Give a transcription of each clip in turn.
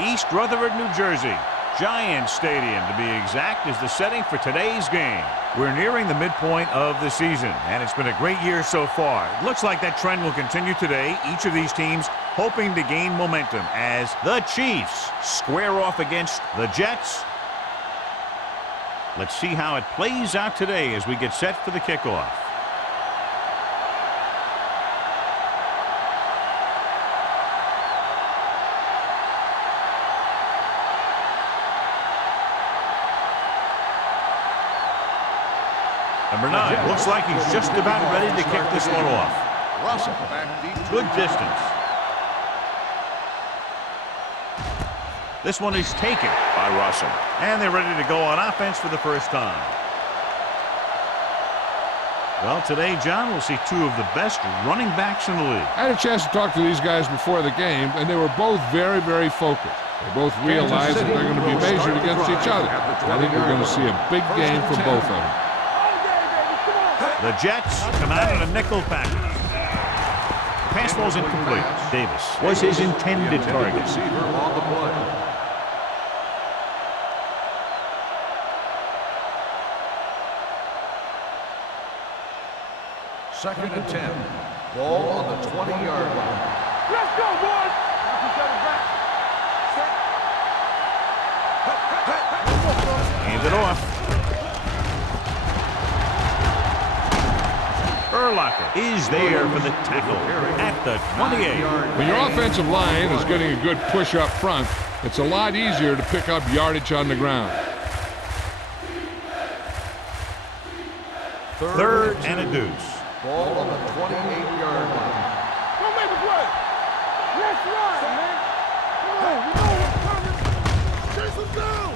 East Rutherford, New Jersey. Giant Stadium, to be exact, is the setting for today's game. We're nearing the midpoint of the season, and it's been a great year so far. It looks like that trend will continue today. Each of these teams hoping to gain momentum as the Chiefs square off against the Jets. Let's see how it plays out today as we get set for the kickoff. Number 9 looks like he's just about ready to kick this one off. Russell back deep. Good distance. This one is taken by Russell. And they're ready to go on offense for the first time. Well, today, John, we'll see two of the best running backs in the league. I had a chance to talk to these guys before the game, and they were both very, very focused. They both realize that they're going to be measured against each other. I think we're going to see a big game from both of them. The Jets come out in a nickel package. Pass ball's incomplete. Davis was his intended target. Second and 10. Ball on the 20-yard line. Let's go, boys! Hands it off. Urlacher is there for the tackle at the 28. When your offensive line is getting a good push up front, it's a lot easier to pick up yardage on the ground. Third and a deuce. Ball on the 28-yard line. Don't make a play. Let's run, man. Come on, you know what's coming. Chase him down.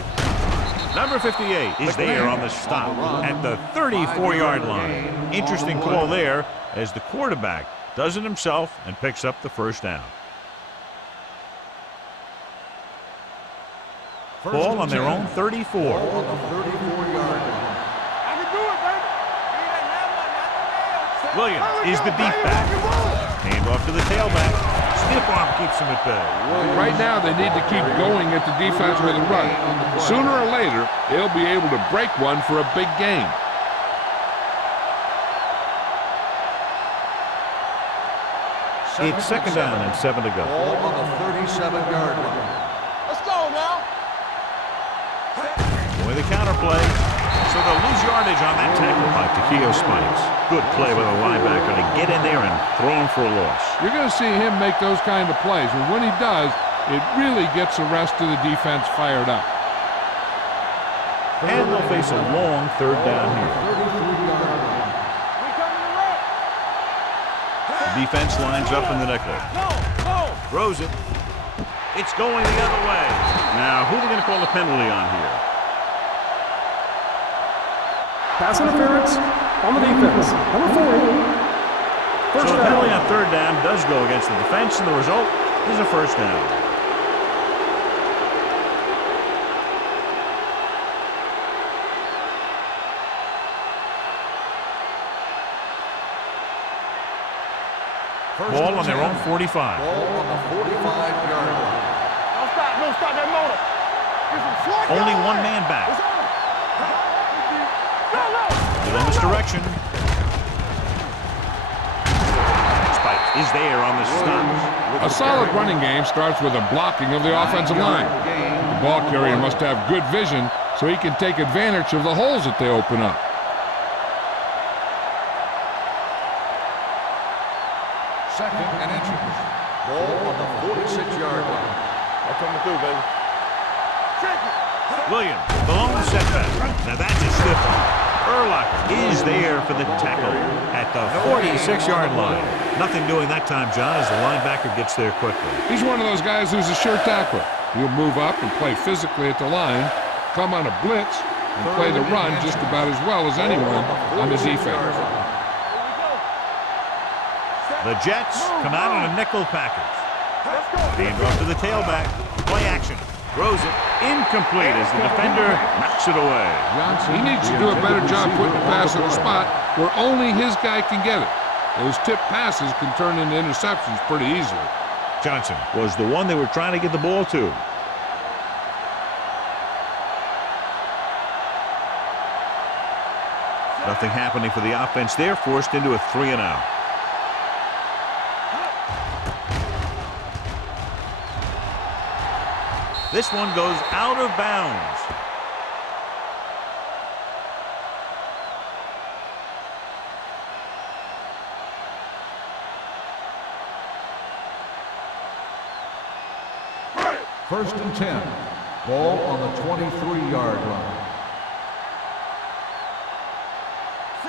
Number 58 is there on the stop at the 34-yard line. Interesting call there as the quarterback does it himself and picks up the first down. Ball on their own 34. Ball on the 34-yard line. I can do it, baby. Williams is the deep back. Hand off to the tailback. Stiff arm keeps him at bay. Right now, they need to keep going at the defense with a run. Sooner or later, they'll be able to break one for a big game. It's second down and 7 to go. Ball on the 37-yard line. Let's go now. With a counterplay. So they'll lose yardage on that tackle by Takeo Spikes. Good play by the linebacker to get in there and throw him for a loss. You're going to see him make those kind of plays, and when he does, it really gets the rest of the defense fired up. And they'll face a long third down here. The defense lines up in the nickel. Throws it. It's going the other way. Now, who are they going to call the penalty on here? Pass interference on the defense. Number 40. First So the down. penalty on third down does go against the defense, and the result is a first down. Ball on their own 45. Ball on the 45-yard line. Don't stop that motor. Get some slack Only out one of man back. It's on. Go, go. In this direction. Spike is there on the stop. A solid running game starts with a blocking of the offensive line. The ball carrier must have good vision so he can take advantage of the holes that they open up. Second and inches. Ball on the 46-yard line. I'm coming through, baby. Check it. Williams, the lone setback. Now that's a stiff one. Urlacher is there for the tackle at the 46-yard line. Nothing doing that time, John, as the linebacker gets there quickly. He's one of those guys who's a sure tackler. He'll move up and play physically at the line, come on a blitz, and play the run just about as well as anyone on the defense. The Jets come out in a nickel package. Hand off to the tailback. Play action. Throws it. Incomplete as the defender knocks it away. He needs to do a better job putting the pass in a spot where only his guy can get it. Those tip passes can turn into interceptions pretty easily. Johnson was the one they were trying to get the ball to. Nothing happening for the offense there, forced into a 3-and-out. This one goes out of bounds. First and 10. Ball on the 23-yard line.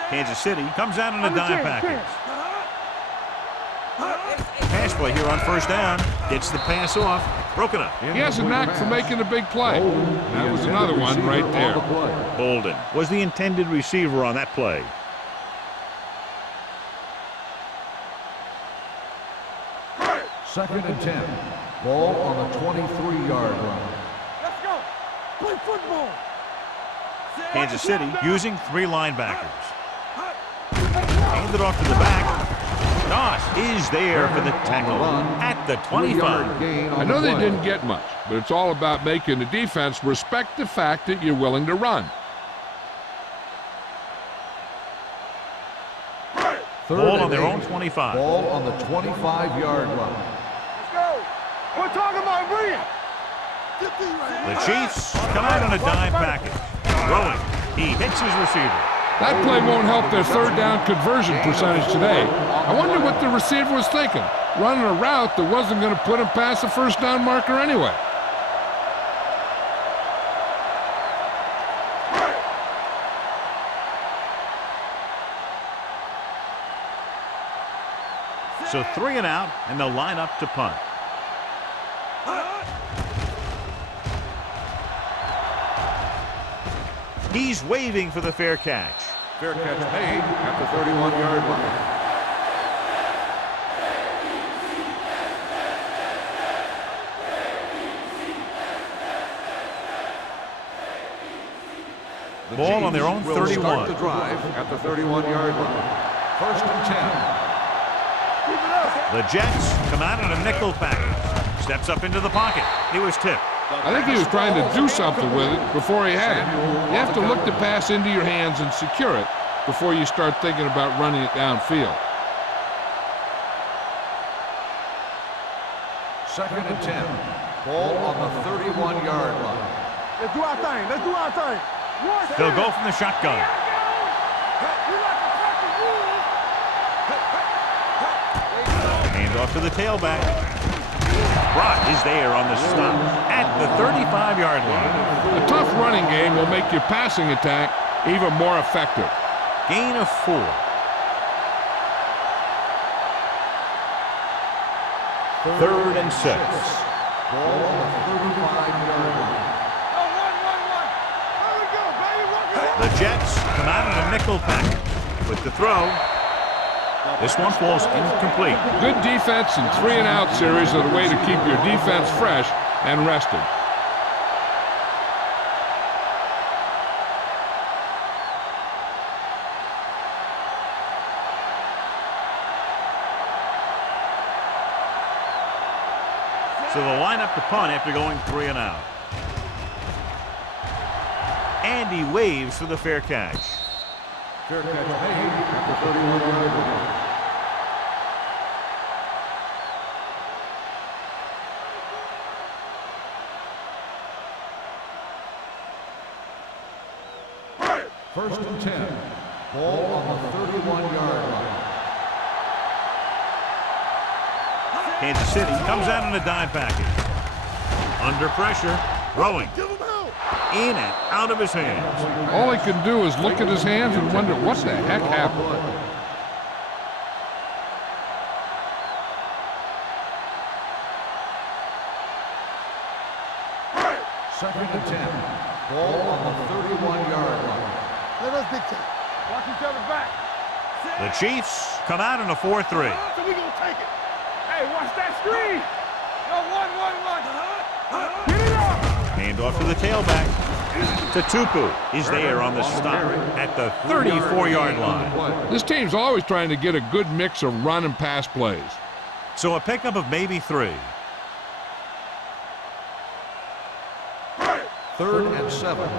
Kansas City comes out in a dime package. Pass play here on first down. Gets the pass off. Broken up. He has a knack for making a big play. That was another one right there. Bolden was the intended receiver on that play. Second and 10. Ball on the 23-yard line. Let's go. Play football. Kansas City using 3 linebackers. Hand it off to the back. Doss is there for the tackle at the 25. I know they didn't get much, but it's all about making the defense respect the fact that you're willing to run. Ball on their own 25. Ball on the 25-yard line. Let's go. We're talking about bringing. The Chiefs come out on a dime package. Throwing. He hits his receiver. That play won't help their third down conversion percentage today. I wonder what the receiver was thinking, running a route that wasn't going to put him past the first down marker anyway. So 3-and-out, and they'll line up to punt. He's waving for the fair catch. Fair catch made at the 31-yard line. Ball on their own 31. Start the drive at the 31-yard line. First and 10. The Jets come out in a nickel package. Steps up into the pocket. He was tipped. I think he was trying to do something with it before he had it. You have to look the pass into your hands and secure it before you start thinking about running it downfield. Second and 10. Ball on the 31-yard line. Let's do our thing. Let's do our thing. They'll go from the shotgun. Hand off to the tailback. Brock is there on the stop at the 35-yard line. A tough running game will make your passing attack even more effective. Gain of 4. Third and 6. Ball on the 35-yard line. The Jets come out in a nickel package with the throw. This one falls incomplete. Good defense and 3-and-out series are the way to keep your defense fresh and rested. So they'll line up to punt after going 3-and-out. And he waves for the fair catch. Fair catch made at the 31-yard line. First and 10. Ball on the 31-yard line. Kansas City comes out in a dime package. Under pressure, throwing. In and out of his hands. All he can do is look at his hands and wonder what the heck happened. Second and 10. Ball on the 31-yard line. Let us dictate. Watch each other back. The Chiefs come out in a 4-3. So we gonna take it. Hey, watch that screen. Yo, one. Get it up. Hand off to the tailback. Tupu is there on the stop at the 34-yard line. This team's always trying to get a good mix of run and pass plays. So a pickup of maybe 3. Third and 7.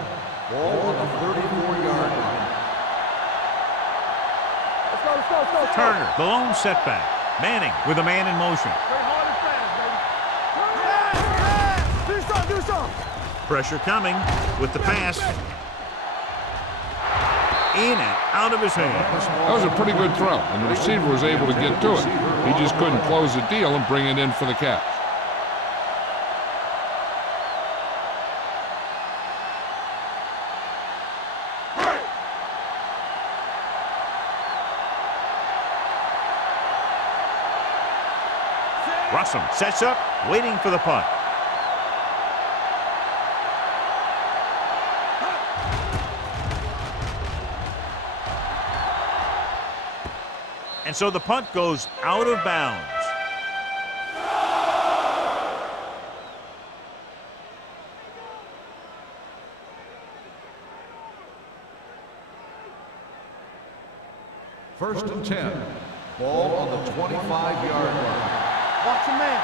Ball on the 34-yard line. Turner, the lone setback. Manning with a man in motion. Do something. Pressure coming with the pass. In and out of his hand. That was a pretty good throw, and the receiver was able to get to it. He just couldn't close the deal and bring it in for the catch. Russell sets up, waiting for the punt. And so the punt goes out of bounds. First and 10. Ball on the 25-yard line. Watch your man.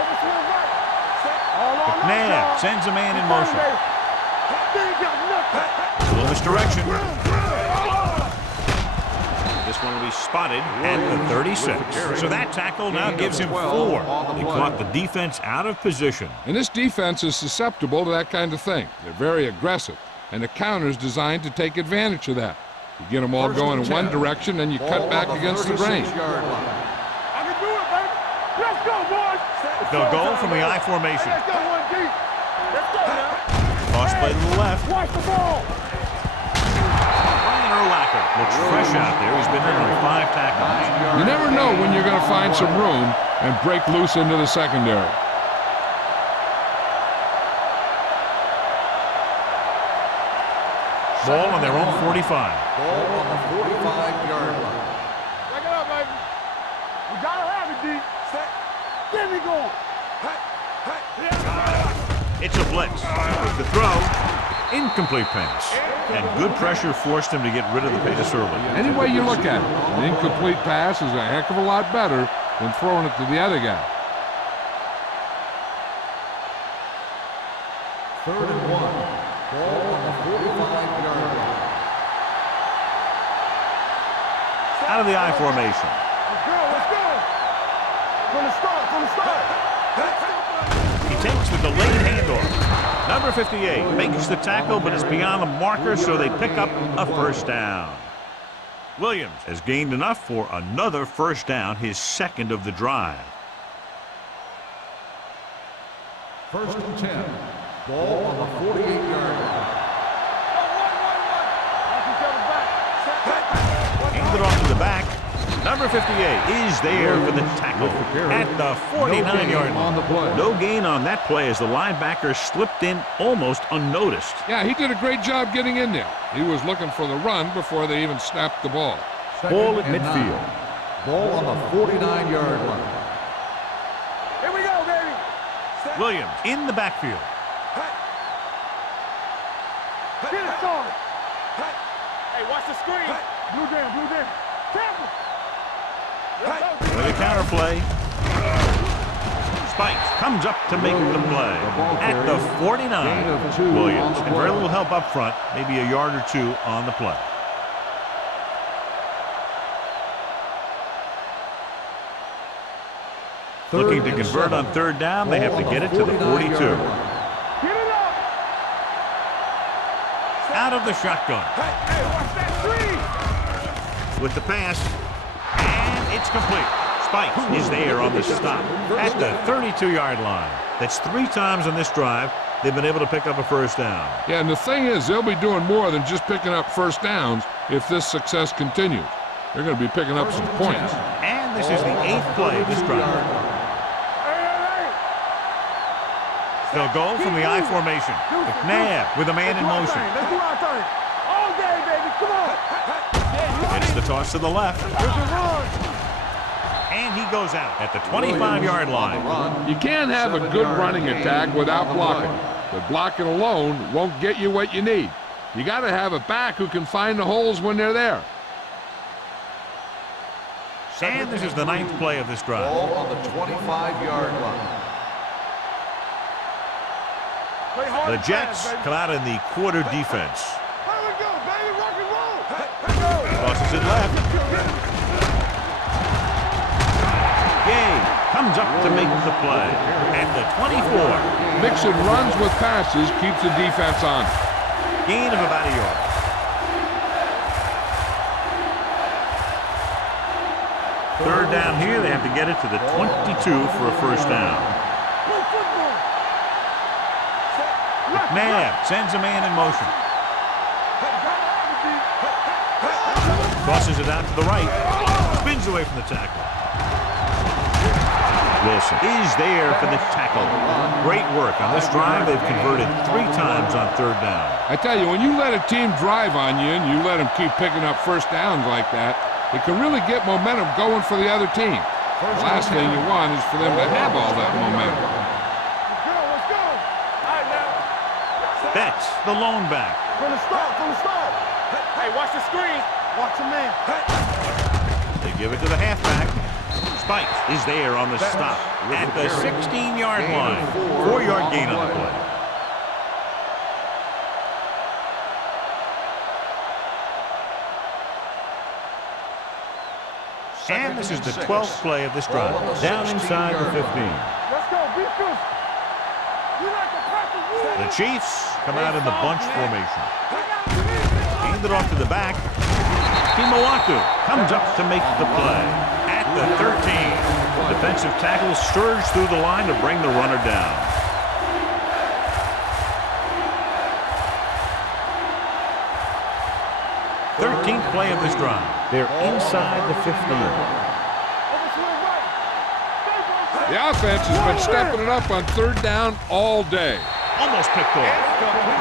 Overswing right. All on McNabb sends a man in motion. A little misdirection. This one will be spotted at the 36. So that tackle now gives him 4. He caught the defense out of position. And this defense is susceptible to that kind of thing. They're very aggressive, and the counter is designed to take advantage of that. You get them all going in one direction, and you cut back against the grain. I can do it, baby. Let's go, boys. They'll go from the I formation. Let's go, 1D. Let's go now. Toss play to the left. Watch the ball. Ryan Urlacher looks fresh out there. He's been in on 5 tackles. You never know when you're going to find some room and break loose into the secondary. Ball on their own 45. Ball on the 45-yard line. Break it up, baby. We gotta have it, D. Get me going. It's a blitz. The throw, incomplete pass. And good pressure forced him to get rid of the pass early. Any way you look at it, an incomplete pass is a heck of a lot better than throwing it to the other guy. Third and 1. Ball on the 45-yard line. Out of the I formation. Let's go. From the start. He takes the delayed handoff. Number 58 makes the tackle, but it's beyond the marker, so they pick up a first down. Williams has gained enough for another first down, his second of the drive. First and 10. Ball on the 48-yard line. Handed off to the back. Number 58 is there for the tackle at the 49-yard line. No gain on that play as the linebacker slipped in almost unnoticed. Yeah, he did a great job getting in there. He was looking for the run before they even snapped the ball. Ball at midfield. Ball on the 49-yard line. Here we go, baby. Williams in the backfield. Get it started. Hey, watch the screen. Blue down. Careful. With a counter play. Spikes comes up to make the play at the 49. Williams, and very little help up front, maybe a yard or two on the play. Looking to convert on third down, they have to get it to the 42. Get it up. Out of the shotgun. Hey, watch that screen. With the pass, and it's complete. Spikes is there on the stop at the 32-yard line. That's 3 times on this drive they've been able to pick up a first down. Yeah, and the thing is, they'll be doing more than just picking up first downs if this success continues. They're going to be picking up some points. And this is the 8th play of this drive. They'll go from the I formation. McNabb with a man in motion. Let's do our thing. All day, baby. Come on. It's the toss to the left. And he goes out at the 25-yard line. You can't have a good running attack without blocking. But blocking alone won't get you what you need. You got to have a back who can find the holes when they're there. And this is the 9th play of this drive. Ball on the 25-yard line. The Jets come out in the quarter defense. Here we go, baby. Rock and roll. Tosses it left. Gay comes up to make the play at the 24. Mixing runs with passes keeps the defense on. Gain of about a yard. Third down here, they have to get it to the 22 for a first down. McNabb sends a man in motion. Tosses it out to the right. Spins away from the tackle. Wilson is there for the tackle. Great work on this drive. They've converted 3 times on third down. I tell you, when you let a team drive on you and you let them keep picking up first downs like that, it can really get momentum going for the other team. The last thing you want is for them to have all that momentum. Let's go. All right, now. Betts, the lone back. From the start. Hey, watch the screen. Watch the man. They give it to the halfback. Spikes is there on the stop at the 16-yard line. 4-yard gain on the play. And this is the 12th play of this drive. Down inside the 15. Let's go. Be fierce. We like to practice. The Chiefs come out in the bunch formation. Hand it off to the back. Timowatu comes up to make the play at the 13. Defensive tackle surge through the line to bring the runner down. Thirteenth play of this drive. They're inside the 15. The offense has been stepping it up on third down all day. Almost picked off.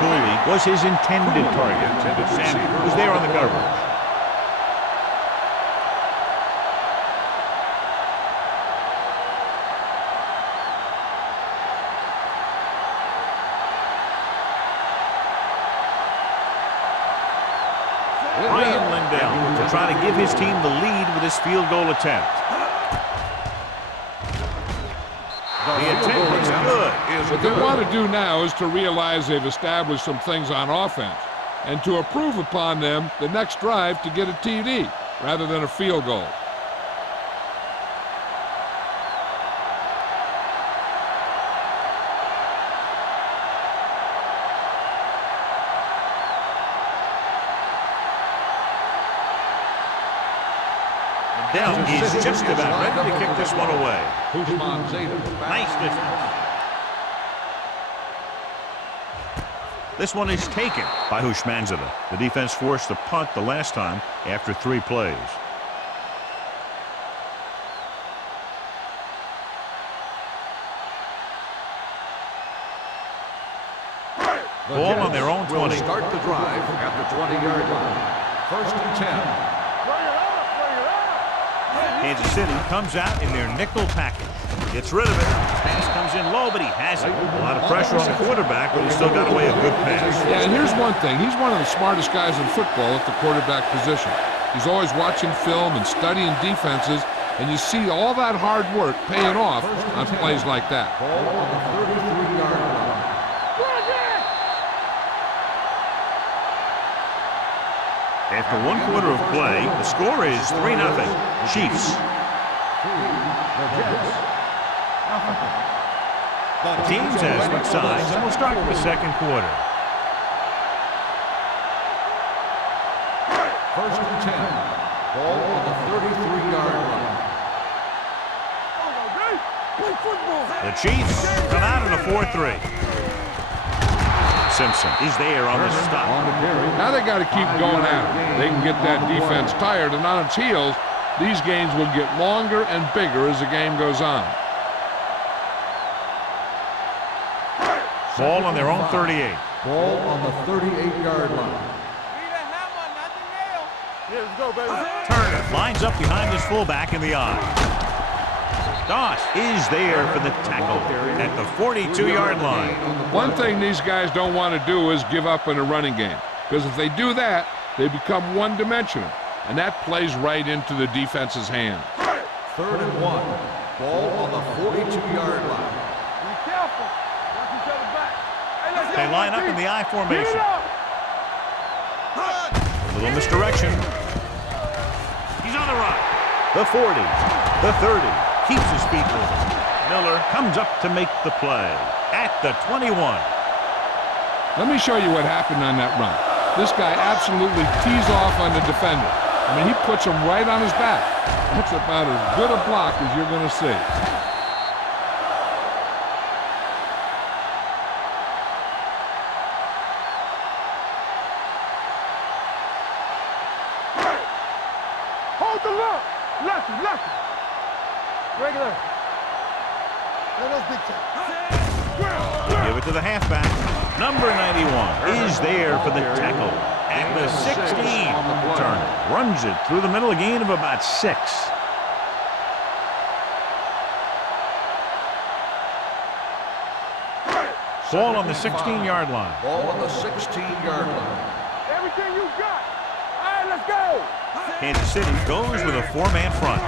Cooley was his intended target. Sandy was there on the coverage. Ryan Lindell to try to give his team the lead with his field goal attempt. The attempt is good. What they want to do now is to realize they've established some things on offense and to improve upon them the next drive to get a TD rather than a field goal. Lindell is just about ready to kick this one away. Nice distance. This one is taken by Hushmanzada. The defense forced the punt the last time after 3 plays. Ball on their own 20. Start the drive at the 20-yard line. First and 10. Kansas City comes out in their nickel package. Gets rid of it. Pass comes in low, but he has it. A lot of pressure on the quarterback, but he still got away a good pass. Yeah, and here's one thing. He's one of the smartest guys in football at the quarterback position. He's always watching film and studying defenses, and you see all that hard work paying off on plays like that. Ball on the 33-yard line. After 1 quarter of play, the score is 3-0. Chiefs. The teams have switched sides, and we'll start with the second quarter. First and 10. Ball on the 33-yard line. The Chiefs come out in a 4-3. Simpson is there on the stop. Now they got to keep going at it. They can get that defense tired, and on its heels, these games will get longer and bigger as the game goes on. Ball on their own 38. Ball on the 38-yard line. Let's go, baby. Turner lines up behind his fullback in the eye. Doss is there for the tackle at the 42-yard line. One thing these guys don't want to do is give up in a running game, because if they do that, they become one-dimensional, and that plays right into the defense's hands. Third and 1. Ball on the 42-yard line. Be careful. Watch each other back. Hey, let's go, They line up in the I formation. A little misdirection. He's on the run. The 40, the 30, keeps his feet moving. Miller comes up to make the play at the 21. Let me show you what happened on that run. This guy absolutely tees off on the defender. I mean, he puts him right on his back. That's about as good a block as you're going to see. Hold the look. Lefty, lefty. Regular. Give it to the halfback. Number 91 is there for the tackle at the 16. Turner runs it through the middle, a gain of about 6. Ball on the 16-yard line. Ball on the 16-yard line. Everything you got. All right, let's go. Kansas City goes with a 4-man front.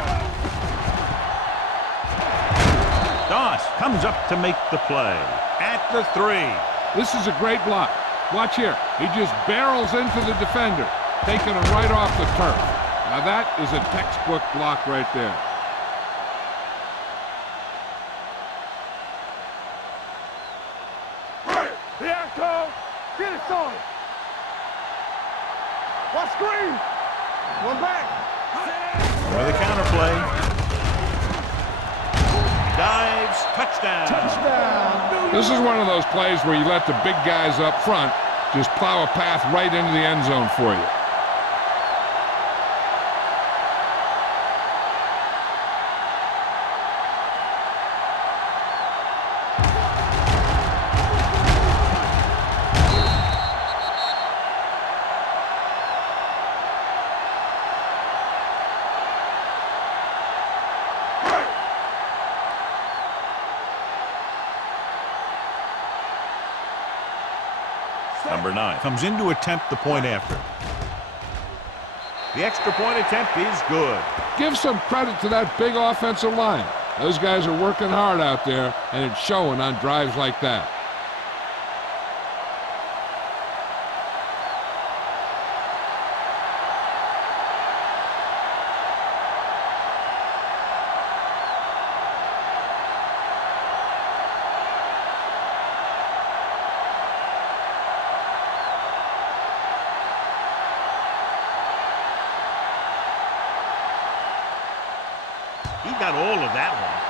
Doss comes up to make the play at the 3. This is a great block. Watch here. He just barrels into the defender, taking him right off the turf. Now that is a textbook block right there. Here it comes. Get it on. Watch screen. One back. With a counter play. Dives, touchdown. This is one of those plays where you let the big guys up front just plow a path right into the end zone for you. Number 9 comes in to attempt the point after. The extra point attempt is good. Give some credit to that big offensive line. Those guys are working hard out there, and it's showing on drives like that. He got all of that one.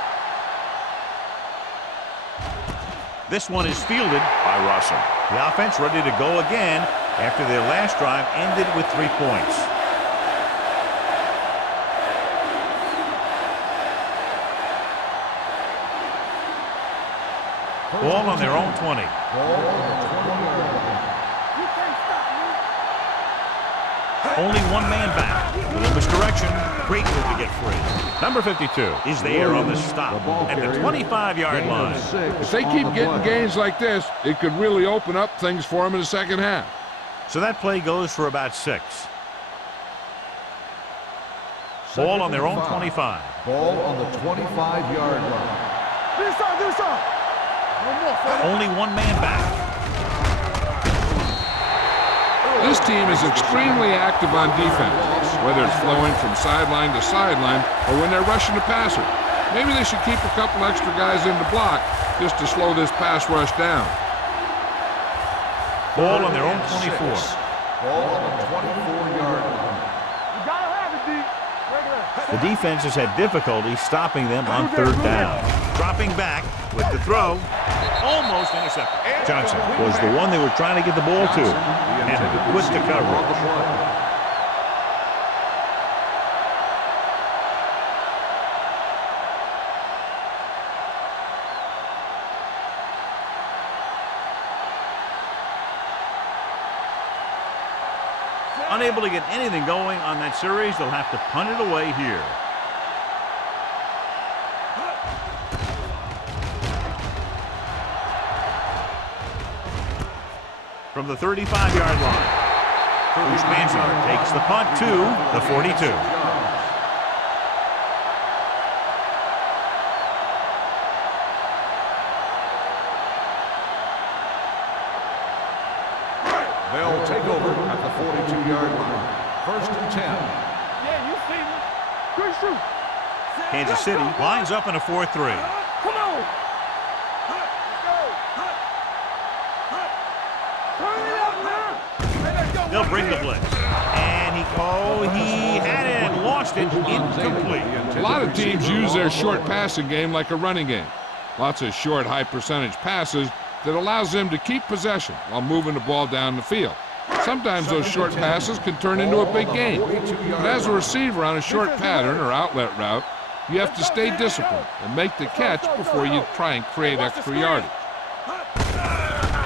This one is fielded by Russell. The offense ready to go again after their last drive ended with 3 points. Ball on their own 20. Only one man back. Little misdirection. Great move to get free. Number 52 is there on the stop at the 25-yard line. If they keep getting gains like this, it could really open up things for them in the second half. So that play goes for about 6. Ball on their own 25. Ball on the 25-yard line. Do some. Only one man back. This team is extremely active on defense, whether it's flowing from sideline to sideline or when they're rushing the passer. Maybe they should keep a couple extra guys in the block just to slow this pass rush down. Ball on their own 24. Ball on the 24-yard line. You gotta have it, D. Regular. The defense has had difficulty stopping them on 3rd down. Dropping back with the throw. Almost intercepted. Johnson was the one they were trying to get the ball to. And with the coverage. Unable to get anything going on that series, they'll have to punt it away here. From the 35-yard line, Bruce Manziger takes the punt to the 42. They'll take over at the 42-yard line. 1st and 10. Yeah, you see me. Good shoot. Kansas City lines up in a 4-3. Come on. Turn it up now. They'll bring the blitz. And he had it and lost it. Incomplete. A lot of teams use their short passing game like a running game. Lots of short, high-percentage passes that allows them to keep possession while moving the ball down the field. Sometimes those short passes can turn into a big game. But as a receiver on a short pattern or outlet route, you have to stay disciplined and make the catch before you try and create extra yardage.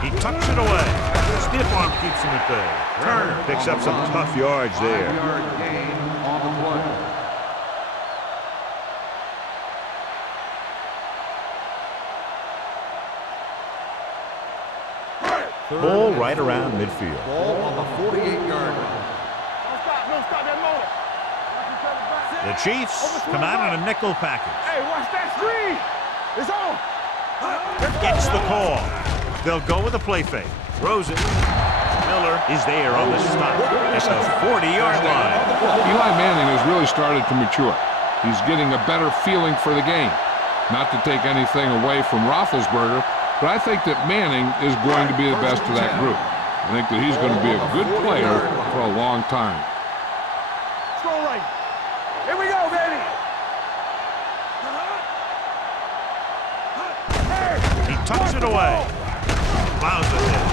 He tucks it away. Stiff arm keeps him at bay. Turner picks up some tough yards there. 5-yard gain on the play. Ball right around midfield. Ball on the 48-yard line. Don't stop that motor. The Chiefs come out in a nickel package. Hey, watch that screen. It's on. Gets the call. They'll go with a play fake. Throws it. Miller is there on the stop at the 40-yard line. Eli Manning has really started to mature. He's getting a better feeling for the game. Not to take anything away from Roethlisberger, but I think that Manning is going to be the best of that group. I think that he's going to be a good player for a long time. Strong right. Here we go, baby. He tucks it away. Plows it in.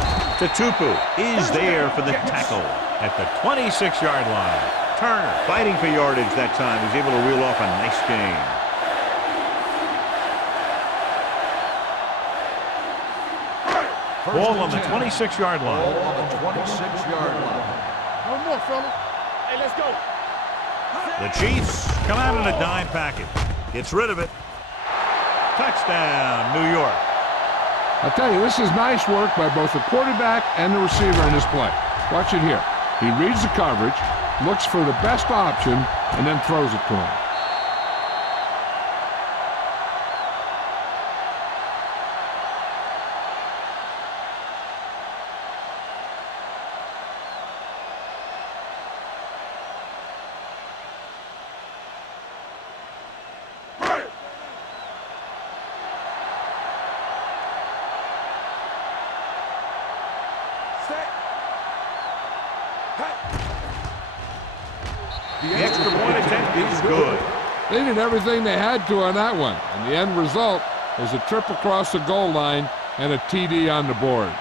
Tatupu is there for the tackle at the 26-yard line. Turner fighting for yardage that time. He's able to reel off a nice gain. Ball on the 26-yard line. Ball on the 26-yard line. No more, fella. Hey, let's go. The Chiefs come out in a dime package. Gets rid of it. Touchdown, New York. I tell you, this is nice work by both the quarterback and the receiver in this play. Watch it here. He reads the coverage, looks for the best option, and then throws it to him. The extra point attempt is good. They did everything they had to on that one, and the end result was a trip across the goal line and a TD on the board.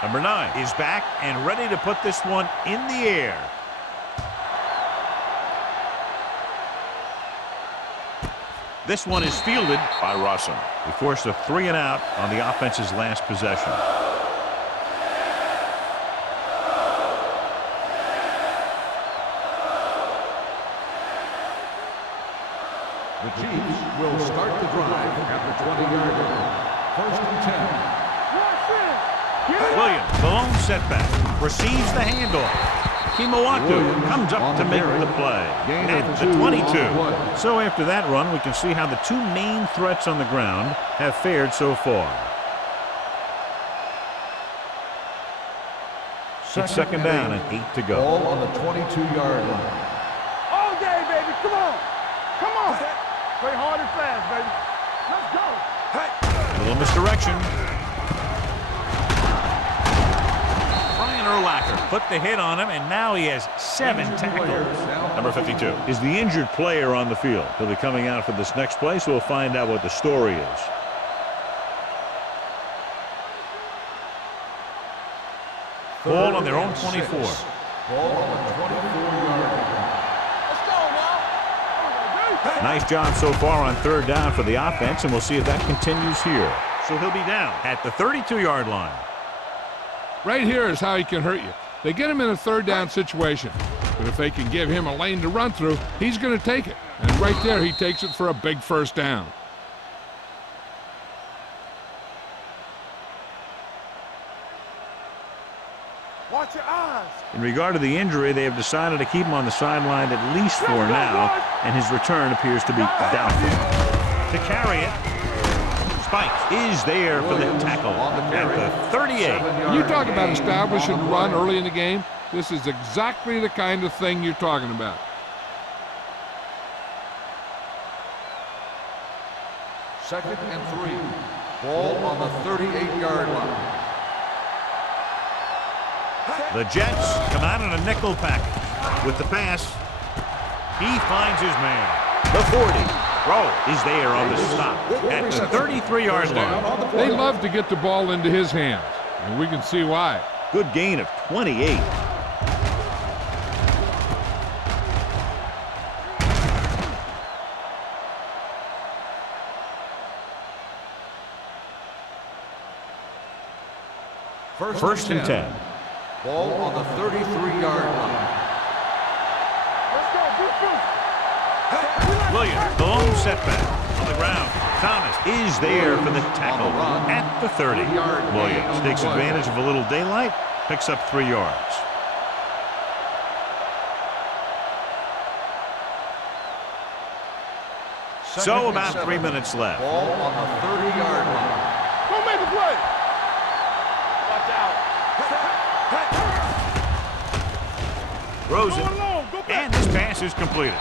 Number 9 is back and ready to put this one in the air. This one is fielded by Russell. He forced a 3-and-out on the offense's last possession. The Chiefs will start the drive at the 20-yard line. 1st and 10. Williams, the lone setback, receives the handoff. Kimawatu comes up to make the play at the 22. So after that run, we can see how the two main threats on the ground have fared so far. It's second down and 8 to go. Ball on the 22-yard line. All day, baby. Come on. Come on. Play hard and fast, baby. Let's go. Hey. A little misdirection. Urlacher put the hit on him, and now he has 7 tackles. Number 52 is the injured player on the field. He'll be coming out for this next play, so we'll find out what the story is. Ball on their own 24. Ball on the 24-yard line. Let's go now. Nice job so far on 3rd down for the offense, and we'll see if that continues here. So he'll be down at the 32-yard line. Right here is how he can hurt you. They get him in a 3rd down situation, but if they can give him a lane to run through, he's going to take it. And right there, he takes it for a big 1st down. Watch your eyes. In regard to the injury, they have decided to keep him on the sideline at least for now, and his return appears to be doubtful. To carry it, Spike is there for the tackle at the 38. When you talk about establishing the run early in the game, this is exactly the kind of thing you're talking about. Second and 3. Ball on the 38-yard line. The Jets come out in a nickel package. With the pass, he finds his man. The 40. Rowe is there on the stop at the 33-yard line. They love to get the ball into his hands, and we can see why. Good gain of 28. First and 10. Ball on the 33-yard line. Let's go, defense. Williams, the lone setback on the ground. Thomas is there for the tackle at the 30. Williams takes advantage of a little daylight, picks up 3 yards. So about 3 minutes left. Ball on the 30-yard line. Go make a play. Watch out. Rosen, Go along. Go back. and this pass is completed.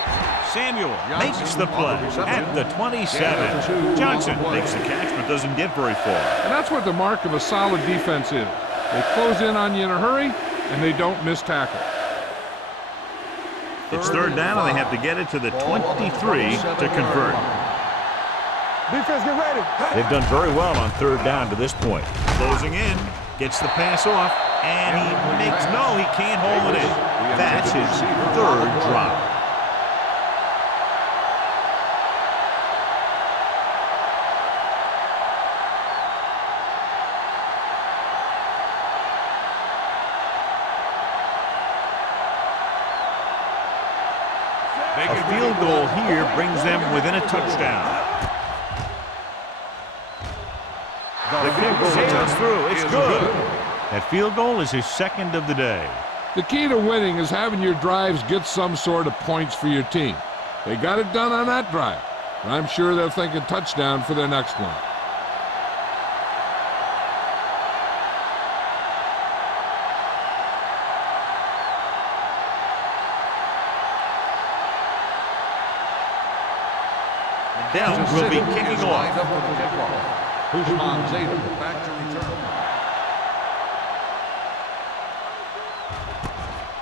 Samuel makes the play at the 27. Johnson makes the catch but doesn't get very far. And that's what the mark of a solid defense is. They close in on you in a hurry, and they don't miss tackle. It's third down, and they have to get it to the 23 to convert. Defense, get ready. They've done very well on third down to this point. Closing in, gets the pass off, and he can't hold it in. That's his third drop. A field goal here brings them within a touchdown. The kick sails through. It's good. That field goal is his second of the day. The key to winning is having your drives get some sort of points for your team. They got it done on that drive, and I'm sure they'll think a touchdown for their next one. Downs will be kicking off. Usman Zeta back to return.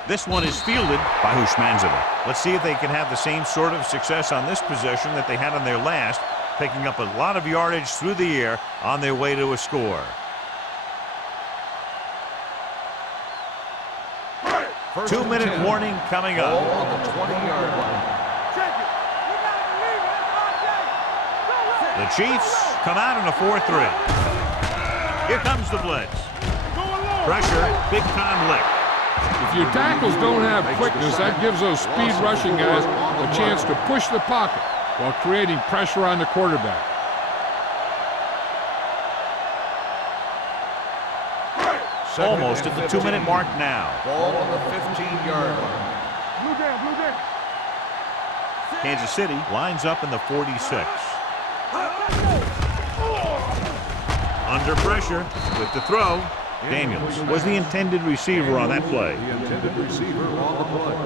This one is fielded by Hushmanzada. Let's see if they can have the same sort of success on this possession that they had on their last, picking up a lot of yardage through the air on their way to a score. First 2-minute 10. warning coming Ball up. on the 20-yard line. Check it. You gotta believe it. The Chiefs come out in a 4-3. Here comes the blitz. Go along. Pressure, big-time lick. If your tackles don't have quickness, that gives those speed rushing guys a chance to push the pocket while creating pressure on the quarterback. Almost at the 2-minute mark now. Ball on the 15-yard line. Blue down, blue down. Kansas City lines up in the 46. Under pressure with the throw. Daniels was the intended receiver on that play. The intended receiver on the play.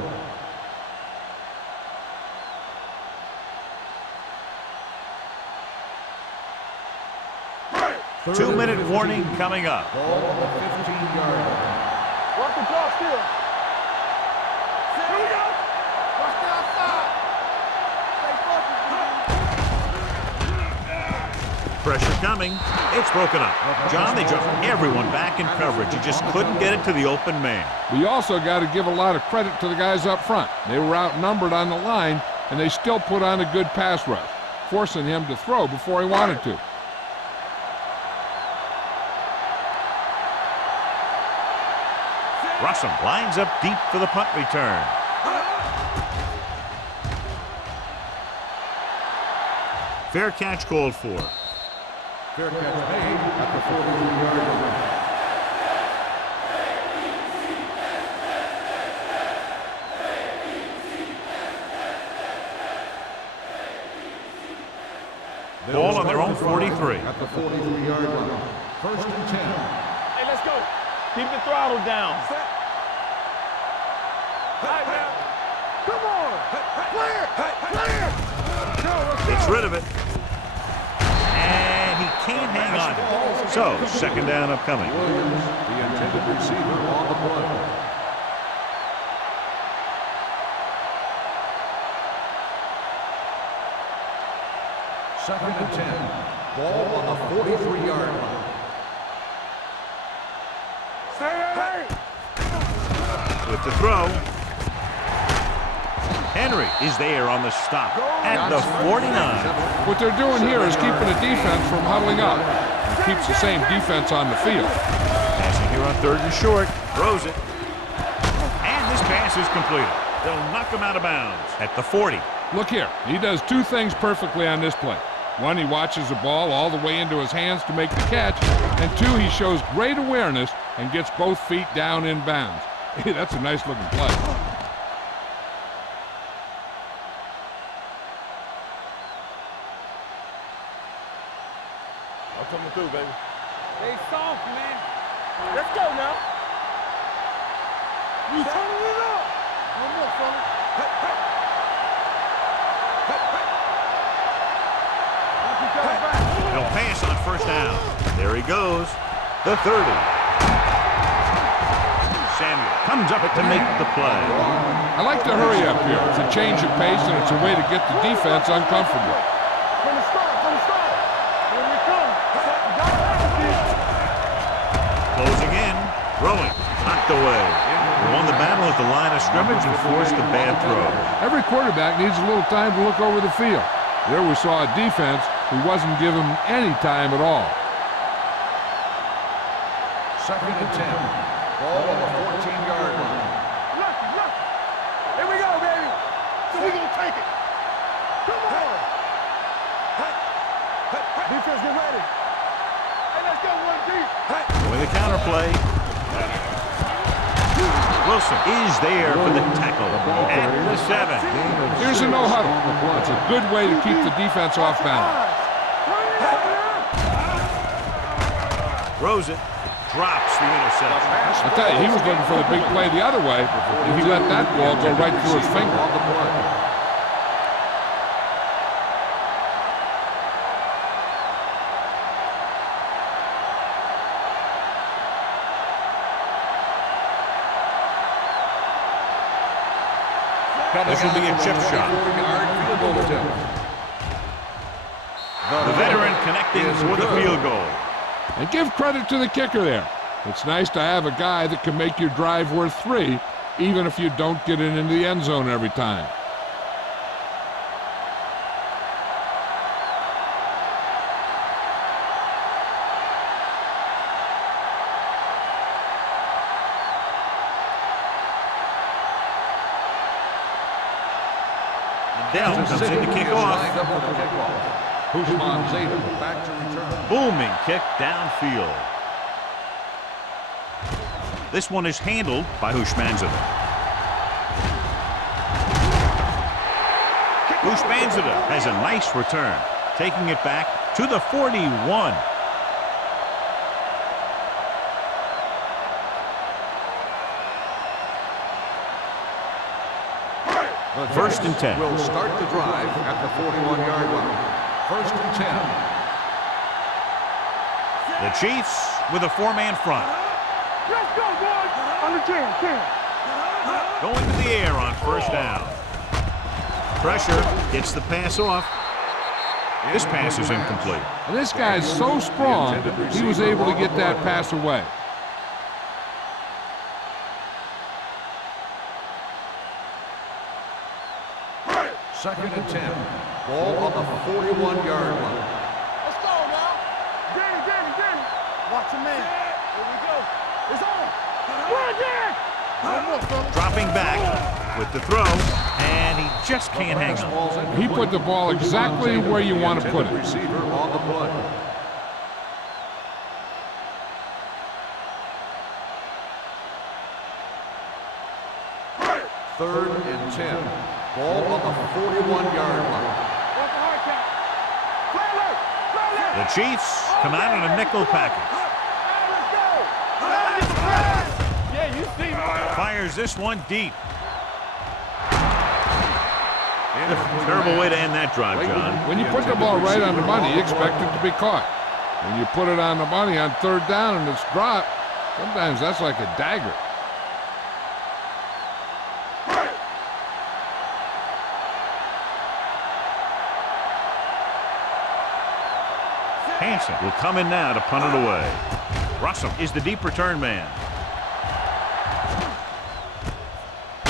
2-minute warning coming up. Ball on the 15-yard line. Watch the clock still. Here we go. Watch the outside. Stay focused. Pressure coming. It's broken up. John, they dropped everyone back in coverage. You just couldn't get it to the open man. We also got to give a lot of credit to the guys up front. They were outnumbered on the line, and they still put on a good pass rush, forcing him to throw before he wanted to. Russell lines up deep for the punt return. Fair catch called for. Fair catch made at the 43-yard line. on their own 43. At the 43-yard line. First and 10. Hey, let's go. Keep the throttle down. Come on. Clear. Gets rid of it. And he can't hang on to it. So, second down upcoming. Williams, the intended receiver on the play. Second and 10. Ball on the 43-yard line. With the throw. Henry is there on the stop at the 49. What they're doing here is keeping the defense from huddling up. It keeps the same defense on the field. Passing here on 3rd and short. Throws it. And this pass is completed. They'll knock him out of bounds at the 40. Look here. He does two things perfectly on this play. One, he watches the ball all the way into his hands to make the catch. And two, he shows great awareness and gets both feet down in bounds. Hey, that's a nice-looking play. I'm coming through, baby. Stay soft, man. Let's go now. You turning it up. One more, fella. He'll pass on 1st down. There he goes. The 30. Samuel comes up to make the play. I like to hurry up here. It's a change of pace, and it's a way to get the defense uncomfortable. From the start. Here we come. Closing in. Throwing. Knocked away. He won the battle at the line of scrimmage and forced a bad throw. Every quarterback needs a little time to look over the field. There we saw a defense who wasn't given any time at all. Second and 10. Ball on the 14-yard line. Look. Here we go, baby. So we gonna take it. Come on. Defense, get ready. Hey, let's go, 1 deep. With a counter play. Wilson is there for the tackle at the 7. Here's a no-huddle. It's a good way to keep the defense off balance. Throws it. Drops the interception. I tell you, he was looking for the big play the other way, and he let that ball go right through his finger. On the play. This will be a chip shot. The veteran connecting for the field goal. And give credit to the kicker there. It's nice to have a guy that can make your drive worth 3, even if you don't get it into the end zone every time. Dell comes in to kick off. Back to return. Booming kick downfield. This one is handled by Hushmanzadeh. Hushmanzadeh has a nice return, taking it back to the 41. First and 10. Will start the drive at the 41-yard line. First and 10. The Chiefs with a 4-man front. Let's go, boys. On the 10. Going to the air on 1st down. Pressure gets the pass off. This pass is incomplete. And this guy's so strong, he was able to get that pass away. Second and 10. Ball on the 41-yard line. Let's go now. Danny. Watch him, man. Here we go. It's on. Run again. One more, fella. Dropping back with the throw, and he just can't hang on. He put the ball exactly where you want to put it. Receiver on the play. Third and 10. Ball on the 41-yard line. What's the hard count? Play alert. The Chiefs come out in a nickel package. Yeah, you see me. Fires this one deep. Terrible way to end that drive, John. When you put the ball right on the money, you expect it to be caught. When you put it on the money on third down and it's dropped, sometimes that's like a dagger. Hansen will come in now to punt it away. Russell is the deep return man.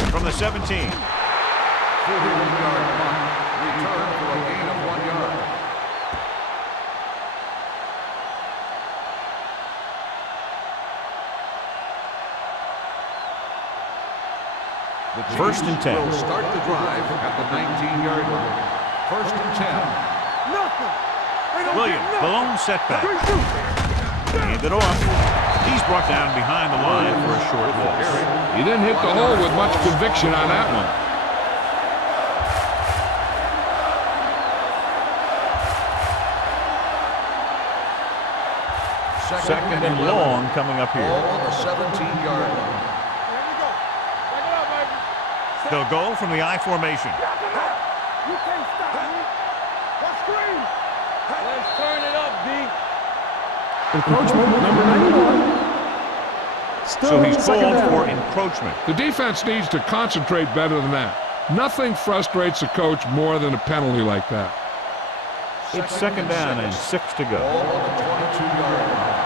From the 17. 41-yard punt. Return for a gain of 1 yard. The Chiefs First and 10. will start the drive at the 19-yard line. First and 10. Nothing. Williams, the lone setback. Hand it off. He's brought down behind the line for a short loss. He didn't hit the hole with much conviction on that one. Second and long coming up here. Ball on the 17-yard line. Here we go. Back it up, baby. They'll go from the I formation. You can't stop me. What screen? Let's turn it up, D. Encroachment, number 91. Still So he's second called down. for encroachment. The defense needs to concentrate better than that. Nothing frustrates a coach more than a penalty like that. It's second down and 6 to go. Ball on the 22-yard line.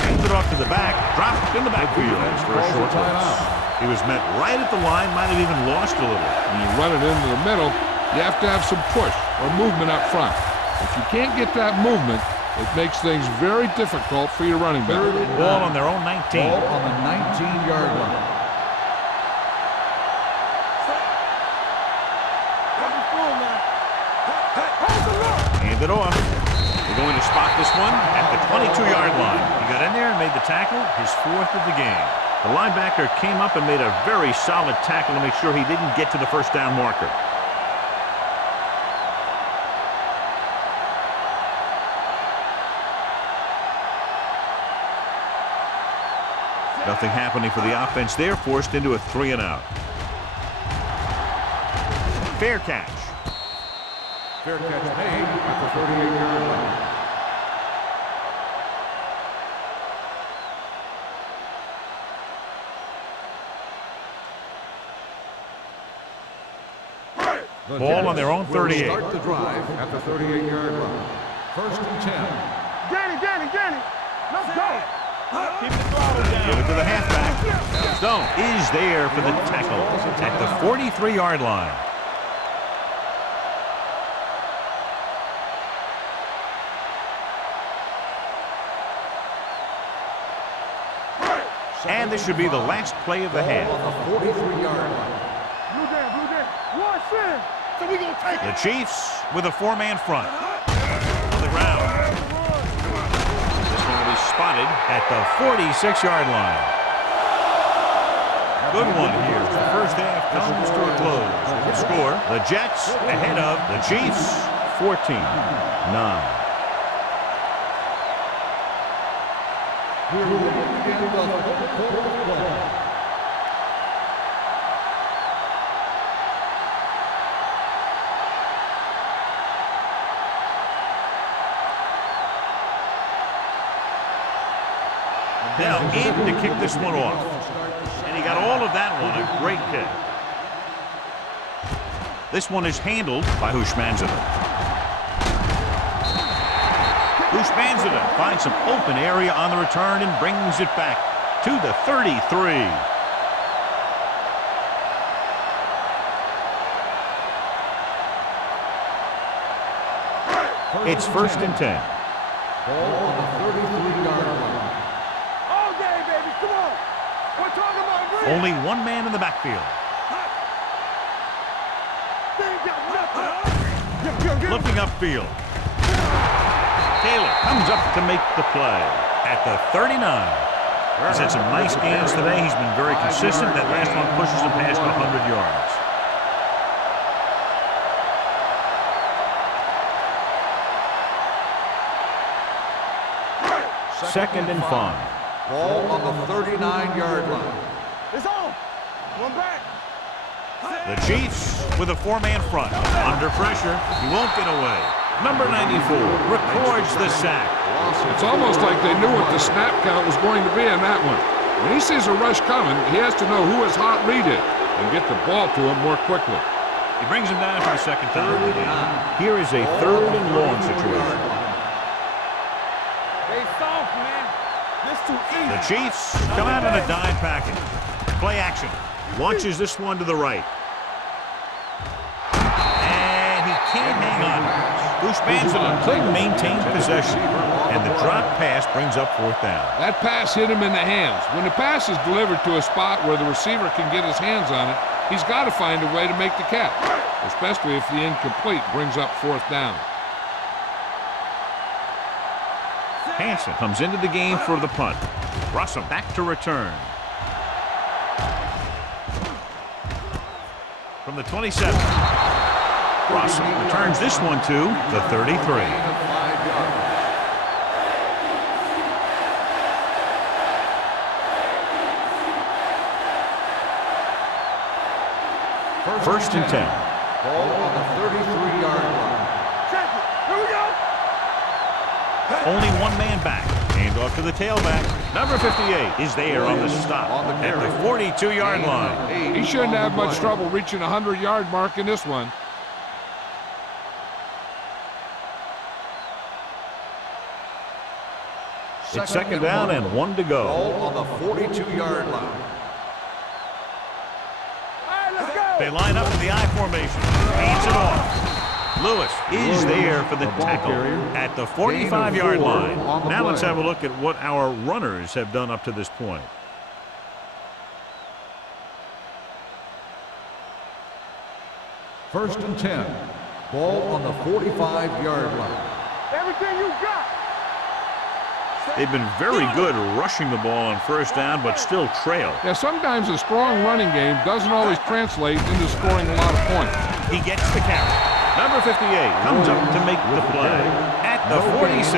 Hands it off to the back, dropped in the backfield for a short loss. He was met right at the line, might have even lost a little. When you run it into the middle, you have to have some push or movement up front. If you can't get that movement, it makes things very difficult for your running back. Ball on their own 19. Ball on the 19-yard line. Hand it off. They're going to spot this one at the 22-yard line. He got in there and made the tackle, his 4th of the game. The linebacker came up and made a very solid tackle to make sure he didn't get to the first down marker. Nothing happening for the offense there, forced into a 3 and out. Fair catch. Fair catch made at the 38-yard line. The Ball on their own Jets will 38. Start the drive at the 38-yard line. First and 10. Danny, let's go. Keep the throttle down. Give it to the halfback. Stone is there for the tackle at the 43-yard line. And this should be the last play of the half. On the 43-yard line. Blue Dan. Watch in. So we gonna take The Chiefs with a 4-man front. On the ground. This one will be spotted at the 46-yard line. Good one here. The first half comes to a close. The score, the Jets ahead of the Chiefs, 14-9. Here we begin the fourth quarter of play. Now in to kick this one off. And he got all of that one, a great kick. This one is handled by Hushmanzadeh. Hushmanzadeh finds some open area on the return and brings it back to the 33. It's first and 10. Ball on the 33-yard line. all day, baby. Come on. We're talking about green. Only one man in the backfield. They ain't got nothing. Get Looking upfield. Taylor comes up to make the play at the 39. He's had some nice gains today. He's been very consistent. That last one pushes him past 100 yards. 2nd and 5. Ball on the 39-yard line. It's on. One back. The Chiefs with a 4-man front. Under pressure, he won't get away. Number 94 records the sack. It's almost like they knew what the snap count was going to be on that one. When he sees a rush coming, he has to know who his hot read is and get the ball to him more quickly. He brings him down for the 2nd time. Here is a 3rd and long situation. Stay soft, man. This too easy. The Chiefs come out in a dime package. Play action. Launches this one to the right. And he can't hang on. Bushman's couldn't maintain possession. And the drop pass brings up 4th down. That pass hit him in the hands. When the pass is delivered to a spot where the receiver can get his hands on it, he's got to find a way to make the catch, especially if the incomplete brings up 4th down. Hansen comes into the game for the punt. Russell back to return. From the 27. Russell returns this one to the 33. First and 10. Ball on the 33-yard line. Check it. Here we go. Only 1 man back. Hand off to the tailback. Number 58 is there on the stop at the 42-yard line. He shouldn't have much trouble reaching the 100-yard mark in this one. It's 2nd down and 1 to go. Ball on the 42-yard line. They line up in the I formation. Hands it off. Lewis is there for the tackle at the 45-yard line. Now let's have a look at what our runners have done up to this point. First and 10. Ball on the 45-yard line. Everything you got. They've been very good rushing the ball on 1st down, but still trail. Yeah, sometimes a strong running game doesn't always translate into scoring a lot of points. He gets the carry. Number 58 comes up to make the play at the 46.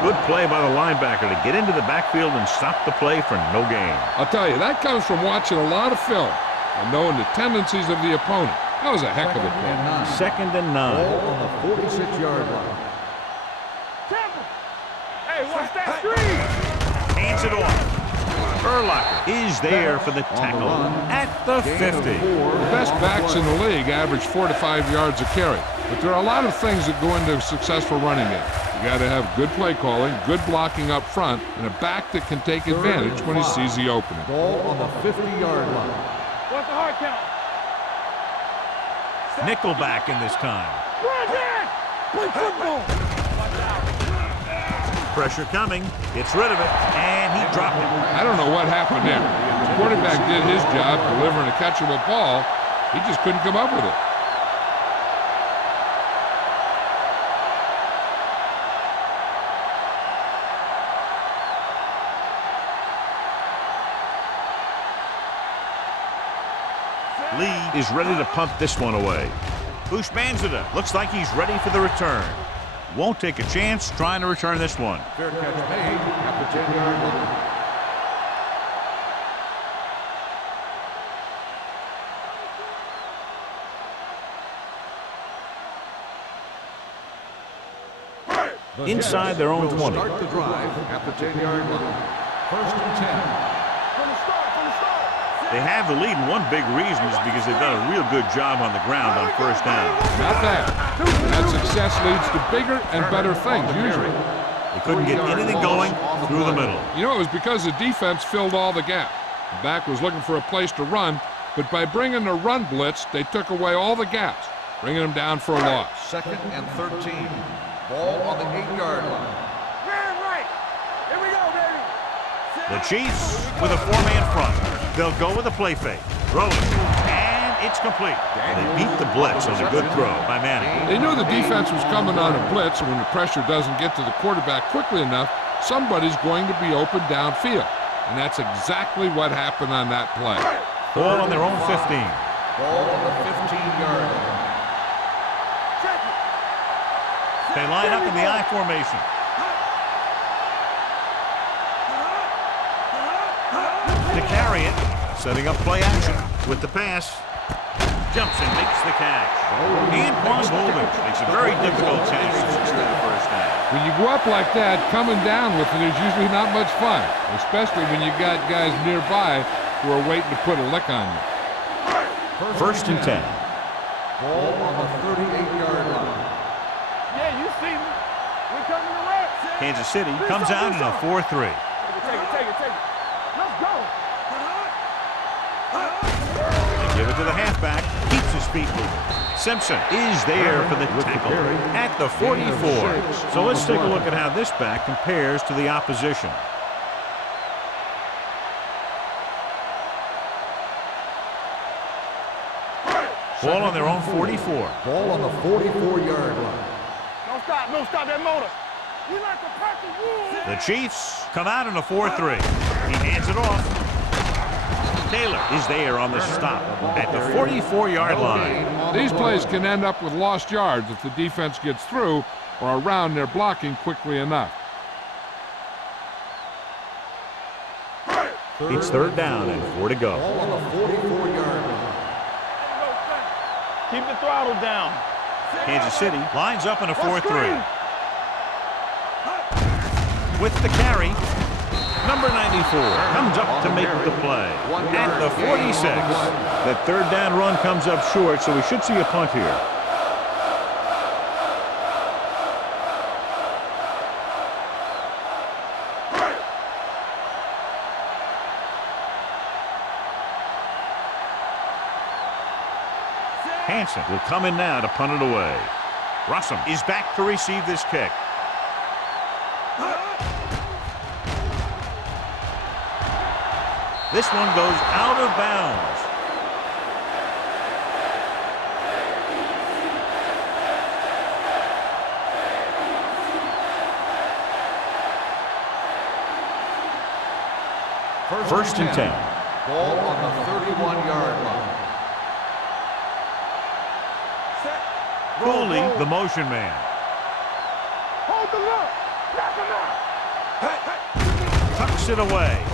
Good play by the linebacker to get into the backfield and stop the play for no gain. I'll tell you, that comes from watching a lot of film and knowing the tendencies of the opponent. That was a heck of a play. 2nd and 9. Ball on the 46-yard line. Hey, watch that screen. Hands it off. Urlacher is there for the tackle at the 50. The best backs in the league average 4 to 5 yards a carry, but there are a lot of things that go into a successful running game. You got to have good play calling, good blocking up front, and a back that can take advantage when he sees the opening. Ball on the 50-yard line. What's the hard count? Nickelback in this time. Run, Dan. Play football. Pressure coming. Gets rid of it, and he dropped it. I don't know what happened there. The quarterback did his job delivering a catchable ball. He just couldn't come up with it. Lee is ready to punt this one away. Bushmanzada looks like he's ready for the return. Won't take a chance trying to return this one. Fair catch made at the 10-yard line. Inside their own 20. Start the drive at the 10-yard line. First and 10. From the start. They have the lead, and one big reason is because they've done a real good job on the ground on 1st down. Not bad. That success leads to bigger and better things, usually. They couldn't get anything going through the middle. You know, it was because the defense filled all the gaps. The back was looking for a place to run, but by bringing the run blitz, they took away all the gaps, bringing them down for a loss. 2nd and 13. Ball on the 8-yard line. Man, right. Here we go, baby. The Chiefs with a 4-man front. They'll go with a play fake. Throw it. And it's complete. And they beat the blitz on a good throw by Manning. They knew the defense was coming on a blitz, and when the pressure doesn't get to the quarterback quickly enough, somebody's going to be open downfield. And that's exactly what happened on that play. Ball on their own 15. Ball on the 15-yard line. They line up in the I formation. carry it. Setting up play action with the pass. Jumps and makes the catch. Antoine Golden makes a very difficult catch to secure the first down. When you go up like that, coming down with it is usually not much fun, especially when you got guys nearby who are waiting to put a lick on you. First and 10. Ball on the 38-yard line. Yeah, you see me. We coming to wreck. Kansas City comes out in a 4-3. Take it. Let's go. They give it to the halfback. Keeps his feet moving. Simpson is there for the tackle at the 44. So let's take a look at how this back compares to the opposition. Ball on their own 44. Ball on the 44-yard line. No stop that motor. We like to practice rules. The Chiefs come out in a 4-3. He hands it off. Taylor is there on the stop at the 44-yard line. These plays can end up with lost yards if the defense gets through or around their blocking quickly enough. It's third down and 4 to go. Ball on the 44-yard line. Keep the throttle down. Kansas City lines up in a 4-3. With the carry, number 94 comes up to make the play at the 46. That third down run comes up short, so we should see a punt here. Hansen will come in now to punt it away. Russell is back to receive this kick. This one goes out of bounds. First and 10. Ball on the 31-yard line. Cooley, the motion man. Hold the look. Knock him out. Tucks it away.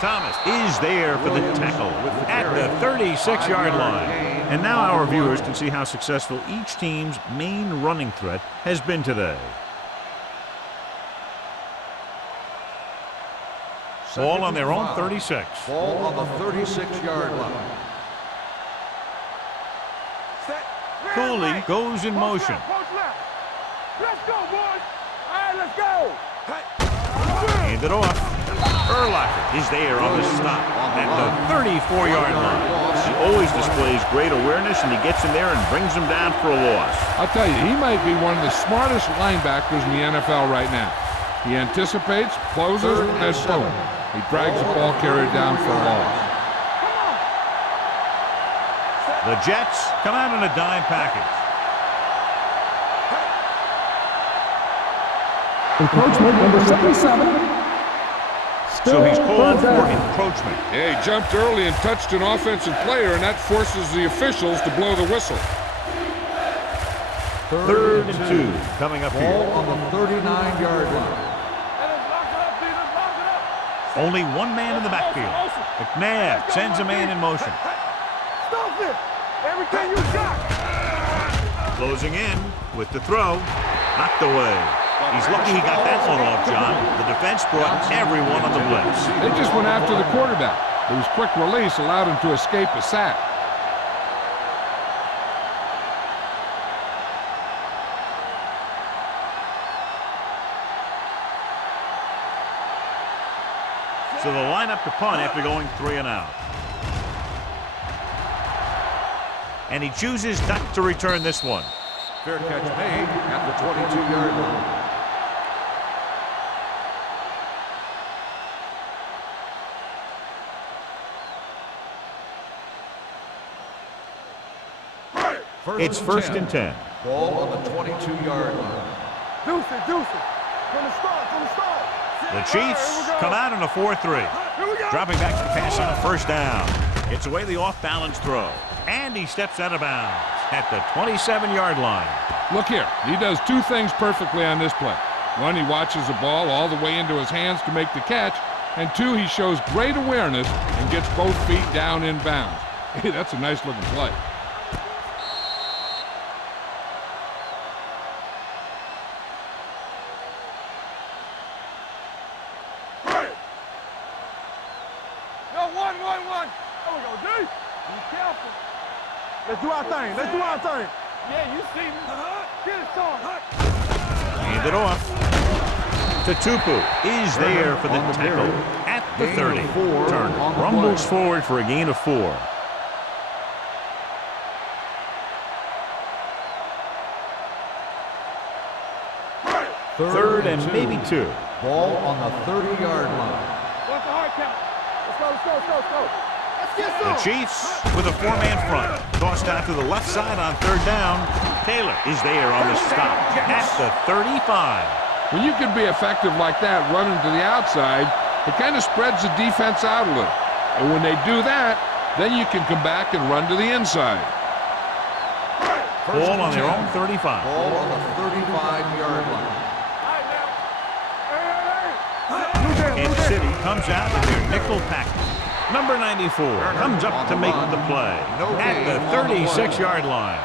Thomas is there for the tackle at the 36-yard line. And now our viewers can see how successful each team's main running threat has been today. Ball on their own 36. Ball on the 36-yard line. Cooley goes in motion. Post left. Let's go, boys. All right, let's go. Hand it off. Urlacher is there on the stop at the 34-yard line. He always displays great awareness, and he gets in there and brings him down for a loss. I'll tell you, he might be one of the smartest linebackers in the NFL right now. He anticipates, closes, and boom. He drags the ball carrier down for a loss. The Jets come out in a dime package. Encroachment number 77. So he's called for encroachment. Yeah, he jumped early and touched an offensive player, and that forces the officials to blow the whistle. Third and 2 coming up Ball here. on the 39-yard line. Only one man in the backfield. McNabb sends a man in motion. Stop it. Everything you got. Closing in with the throw. Knocked away. He's lucky he got that one off, John. The defense brought everyone on the blitz. They just went after the quarterback, whose quick release allowed him to escape a sack. So they'll line up to punt after going 3 and out. And he chooses not to return this one. Fair catch made at the 22-yard line. It's first and 10. Ball on the 22-yard line. Deuce it. From the start. The Chiefs come out in a 4-3. Here we go. Dropping back to pass on a first down. Gets away the off-balance throw. And he steps out of bounds at the 27-yard line. Look here, he does two things perfectly on this play. One, he watches the ball all the way into his hands to make the catch, And 2, he shows great awareness and gets both feet down in bounds. Hey, that's a nice looking play. No, one. There we go, D. Be careful. Let's do our thing. Yeah, you see me. Get it, son. Hand it off. Tutupu is there for the tackle at the 30. Turner rumbles forward for a gain of 4. Third and maybe 2. Ball on the 30-yard line. What's the hard count? Let's go. Let's get The some. Chiefs with a 4-man front. Tossed out to the left side on 3rd down. Taylor is there on the stop at the 35. When you can be effective like that running to the outside, it kind of spreads the defense out a little. And when they do that, then you can come back and run to the inside. Ball on their own 35. Ball on the 35-yard line. Kansas City comes out in their nickel package. Number 94 comes up to make the play at the 36-yard line.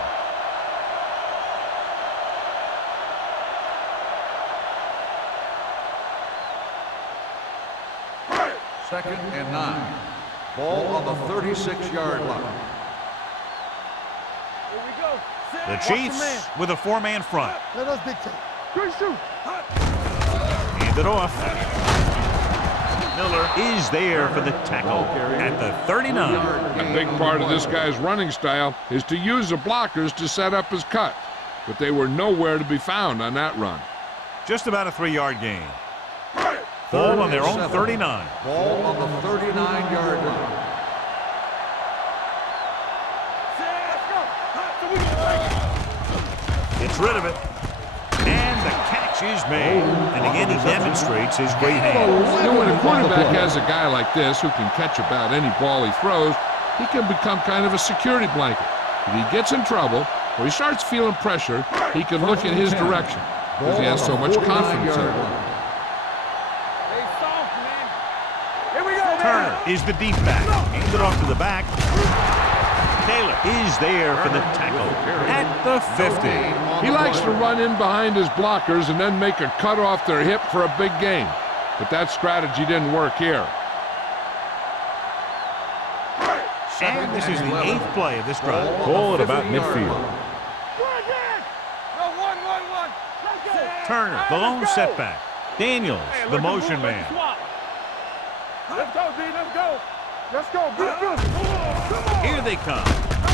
Second and 9. Ball on the 36-yard line. Here we go. The Chiefs with a 4-man front. Let us dictate. Good shoot. Hand it off. Miller is there for the tackle at the 39. A big part of this guy's running style is to use the blockers to set up his cut. But they were nowhere to be found on that run. Just about a 3-yard gain. Ball on their own 39. Ball on the 39-yard line. Gets rid of it. And the catch is made. And again, he demonstrates his great hands. You know, when a quarterback has a guy like this who can catch about any ball he throws, he can become kind of a security blanket. If he gets in trouble or he starts feeling pressure, he can look in his direction because he has so much confidence in him. Hey, soft, man. Here we go, man. Turner is the deep back. Hands it off to the back. Taylor is there for the tackle at the 50. He likes to run in behind his blockers and then make a cut off their hip for a big gain. But that strategy didn't work here. And this is the 8th play of this drive. Ball at about midfield. No, one. Let's go. Turner, the lone setback. Daniels, the motion man. Let's go, D. Let's go. Get good. Come on. Here they come.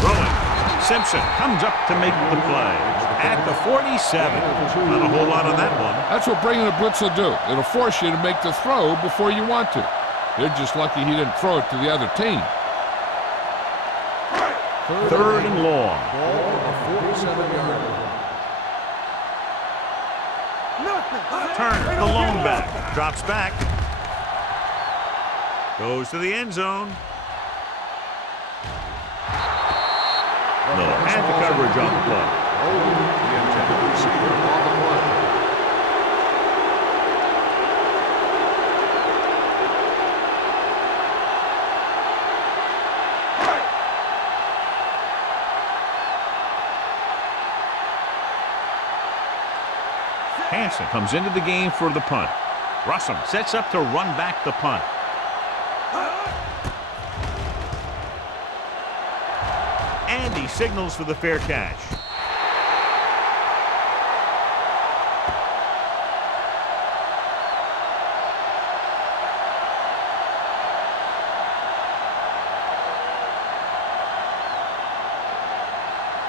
Throwing. Simpson comes up to make the play at the 47. Not a whole lot on that one. That's what bringing a blitz will do. It'll force you to make the throw before you want to. You're just lucky he didn't throw it to the other team. Third and long. Ball on the 47-yard line. Turner, the lone back. Drops back. Goes to the end zone. Miller had the coverage on the play. The intended receiver on the play. Hansen comes into the game for the punt. Russell sets up to run back the punt. And he signals for the fair catch.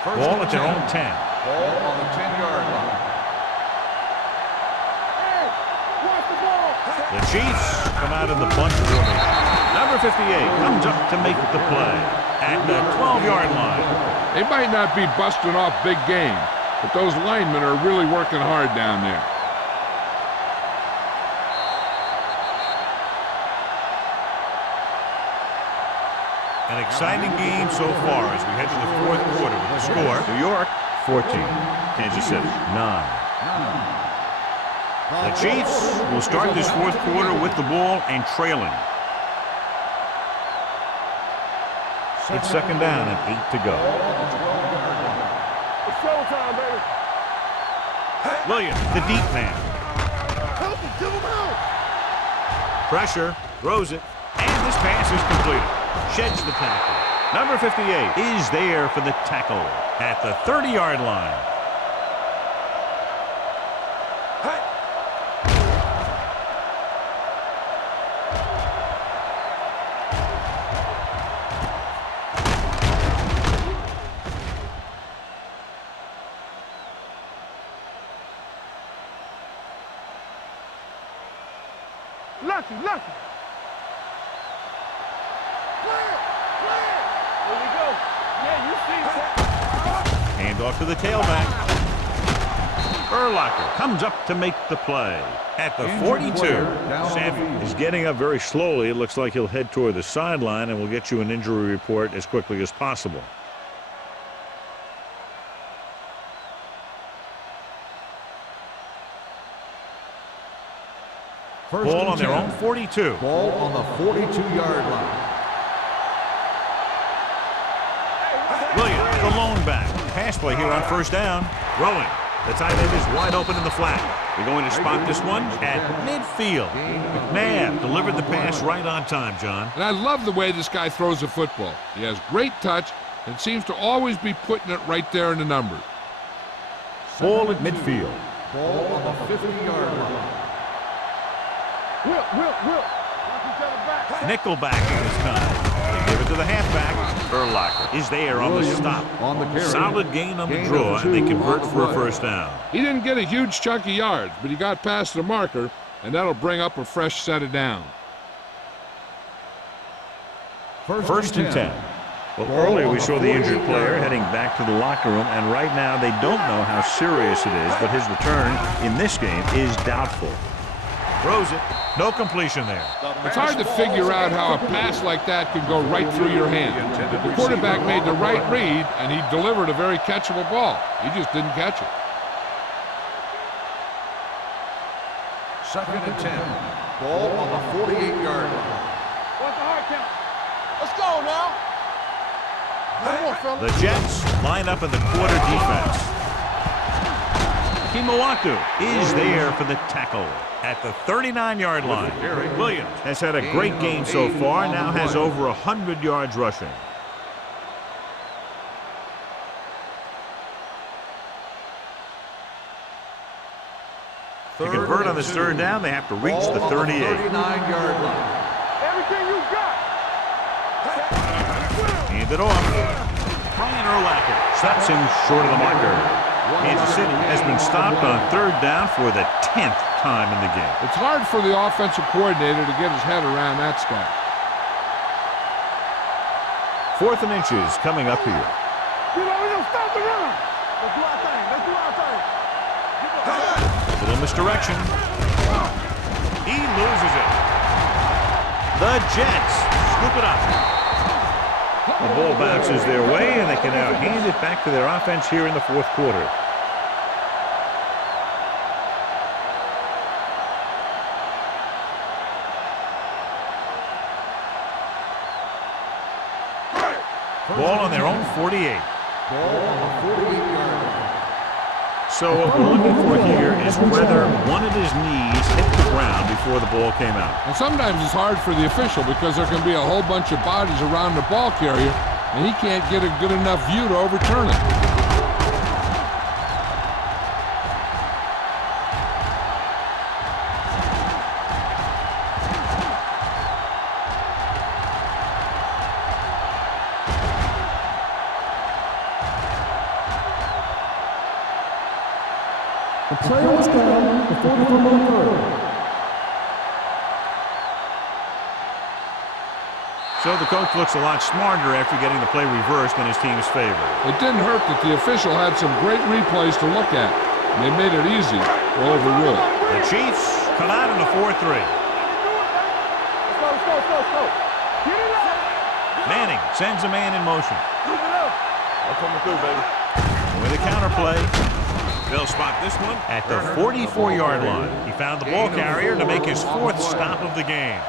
Ball at their own 10. Ball on the 10-yard line. The Chiefs come out in the bunch formation. Number 58 comes up to make the play at the 12-yard line. They might not be busting off big game, but those linemen are really working hard down there. An exciting game so far as we head to the 4th quarter with the score. New York 14, Kansas City 9. The Chiefs will start this fourth quarter with the ball and trailing. It's second down and 8 to go. It's showtime, baby. Williams, the deep man. Help him, give him help. Pressure, throws it, and this pass is completed. Sheds the tackle. Number 58 is there for the tackle at the 30-yard line. Lucky. Clear. Here we go. Yeah, you see that. Hand off to the tailback. Urlacher comes up to make the play at the 42. Samuel is getting up very slowly. It looks like he'll head toward the sideline, and we'll get you an injury report as quickly as possible. Ball on their own 42. Ball on the 42-yard line. Williams, the lone back. Pass play here on first down. Throwing. The tight end is wide open in the flat. They're going to spot this one at midfield. McNabb delivered the pass right on time, John. And I love the way this guy throws the football. He has great touch and seems to always be putting it right there in the numbers. Ball at midfield. Ball on the 50-yard line. Will. Knock each other back. Nickel backing this time. They give it to the halfback. Urlacher is there on the stop. On the carry. Solid gain on the draw, and they convert for a first down. He didn't get a huge chunk of yards, but he got past the marker, and that'll bring up a fresh set of down. First and 10. Well, earlier we saw the injured player heading back to the locker room, and right now they don't know how serious it is, but his return in this game is doubtful. Throws it. No completion there. It's hard to figure out how a pass like that can go right through your hand. The quarterback made the right read, and he delivered a very catchable ball. He just didn't catch it. Second and 10. Ball on the 48-yard line. What's the hard count? Let's go now. Come on, fella. The Jets line up in the quarter defense. Kimawatu is there for the tackle at the 39-yard line. Williams has had a great game so far, now has over 100 yards rushing. To convert on this third down, they have to reach the 38. 39-yard line. Everything you got. Hand it off. Brian Urlacher stops him short of the marker. Kansas City has been stopped on third down for the 10th time in the game. It's hard for the offensive coordinator to get his head around that stuff. 4th and inches coming up here. You know, we're going to stop the run. Let's do our thing. Little misdirection. He loses it. The Jets scoop it up. The ball bounces their way, and they can now hand it back to their offense here in the fourth quarter. Ball on their own 48. Ball on the 48-yard line. So what we're looking for here is whether one of his knees hit the ground before the ball came out. And sometimes it's hard for the official because there can be a whole bunch of bodies around the ball carrier, and he can't get a good enough view to overturn it. The player was down before the football occurred. So the coach looks a lot smarter after getting the play reversed in his team's favor. It didn't hurt that the official had some great replays to look at, and they made it easy to overrule. The Chiefs come out in a 4-3. Let's go. Get it up. Manning sends a man in motion. Keep it up. I'm coming through, baby. With a counter play. They'll spot this one at the 44-yard line. He found the ball carrier to make his 4th stop of the game.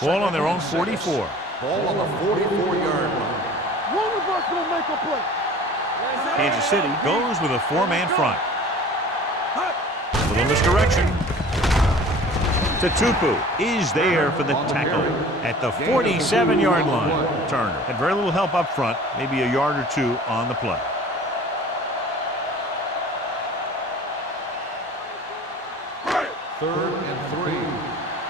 Ball on their own 44. Ball on the 44-yard line. One of us will make a play. Kansas City goes with a 4-man front. Little misdirection. Tupu is there for the tackle at the 47-yard line. Turner had very little help up front, maybe a yard or two on the play. Third and 3.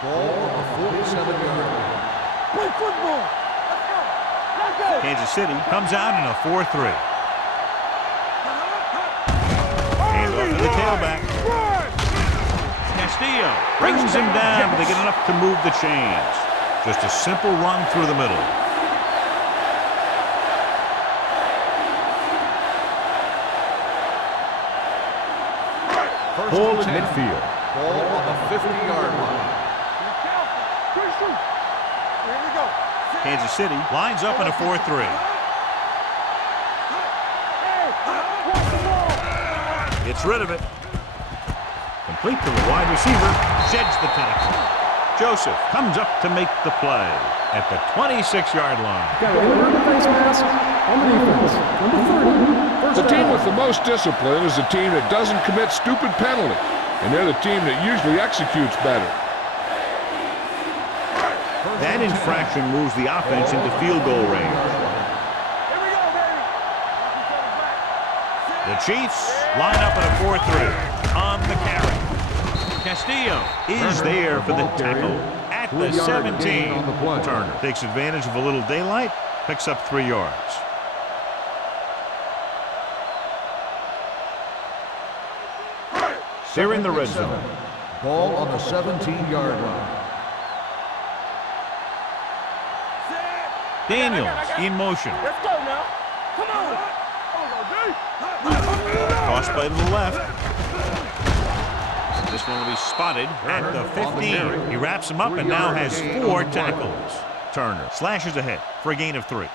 Ball on the 47-yard line. Play football. Let's go. Let's go. Kansas City comes out in a 4-3. Hand off to the tailback. Castillo brings him down, but they get enough to move the chains. Just a simple run through the middle. Ball at midfield. Ball on the 50-yard line. Here we go. Kansas City lines up in a 4-3. Gets rid of it. Complete to the wide receiver. Sheds the tackle. Joseph comes up to make the play at the 26-yard line. Got an face mask on the defense. Number 30. The team with the most discipline is the team that doesn't commit stupid penalties, and they're the team that usually executes better. That infraction moves the offense into field goal range. Here we go, baby. The Chiefs line up in a 4-3 on the carry. Castillo is there for the tackle at the 17. Turner takes advantage of a little daylight, picks up 3 yards. They're in the red zone. Ball on the 17-yard line. Daniels in motion. Let's go now. Come on. Toss play to the left. This one will be spotted at the 15. He wraps him up and now has 4 tackles. Turner slashes ahead for a gain of 3.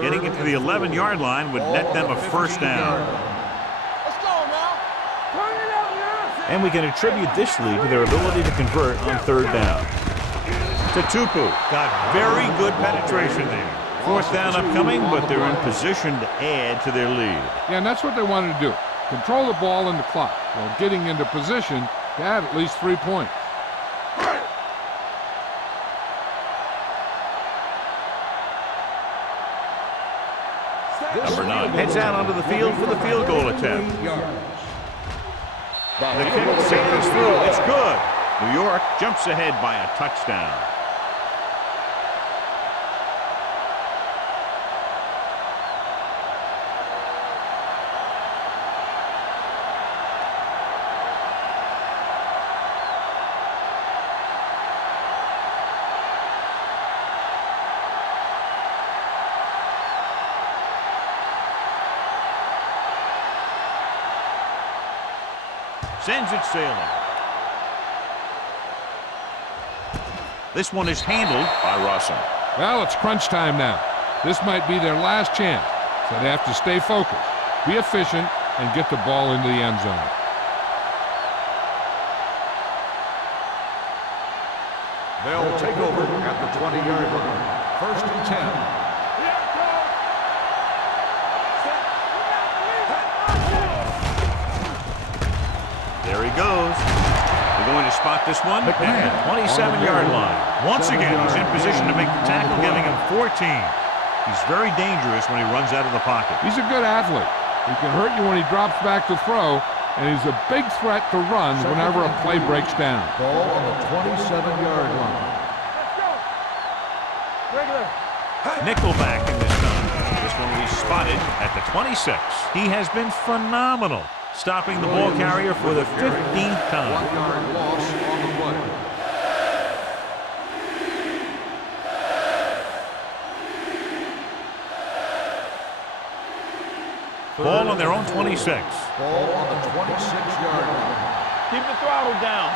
Getting into the 11-yard line would net them a first down. Let's go now. Turn it up now. And we can attribute this lead to their ability to convert on 3rd down. Tupu got very good penetration there. 4th down upcoming, but they're in position to add to their lead. Yeah, and that's what they wanted to do. Control the ball and the clock while getting into position to add at least 3 points. Number 9 heads out onto the field for the field goal attempt. The kick sails through. It's good. New York jumps ahead by a touchdown. Sends it sailing. This one is handled by Russell. Well, it's crunch time now. This might be their last chance, so they have to stay focused, be efficient, and get the ball into the end zone. They'll take over at the 20-yard line. 1st and 10. There he goes. They're going to spot this one at the 27-yard line. Once again, he's in position to make the tackle, giving him 14. He's very dangerous when he runs out of the pocket. He's a good athlete. He can hurt you when he drops back to throw, and he's a big threat to runs whenever a play breaks down. Ball on the 27-yard line. Let's go. Regular. Nickelback in this time. This one will be spotted at the 26. He has been phenomenal, stopping the ball carrier for the 15th time. 1-yard loss on the play. Ball on their own 26. Ball on the 26-yard line. Keep the throttle down.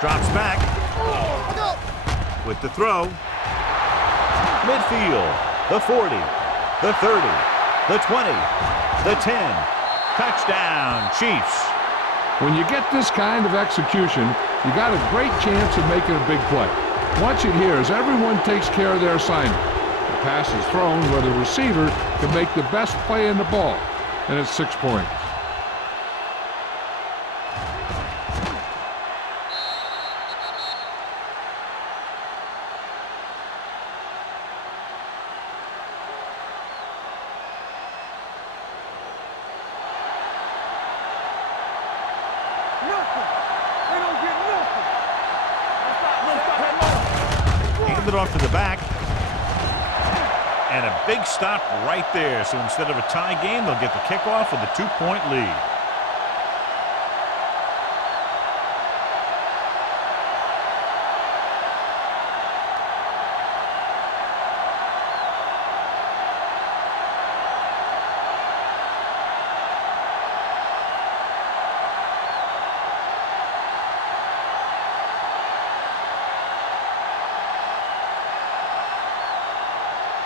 Drops back. With the throw. Midfield. The 40. The 30. The 20. The 10. Touchdown, Chiefs. When you get this kind of execution, you got a great chance of making a big play. Watch it here as everyone takes care of their assignment. The pass is thrown where the receiver can make the best play in the ball, and it's 6 points. Hand it off to the back. And a big stop right there. So instead of a tie game, they'll get the kickoff with a 2-point lead.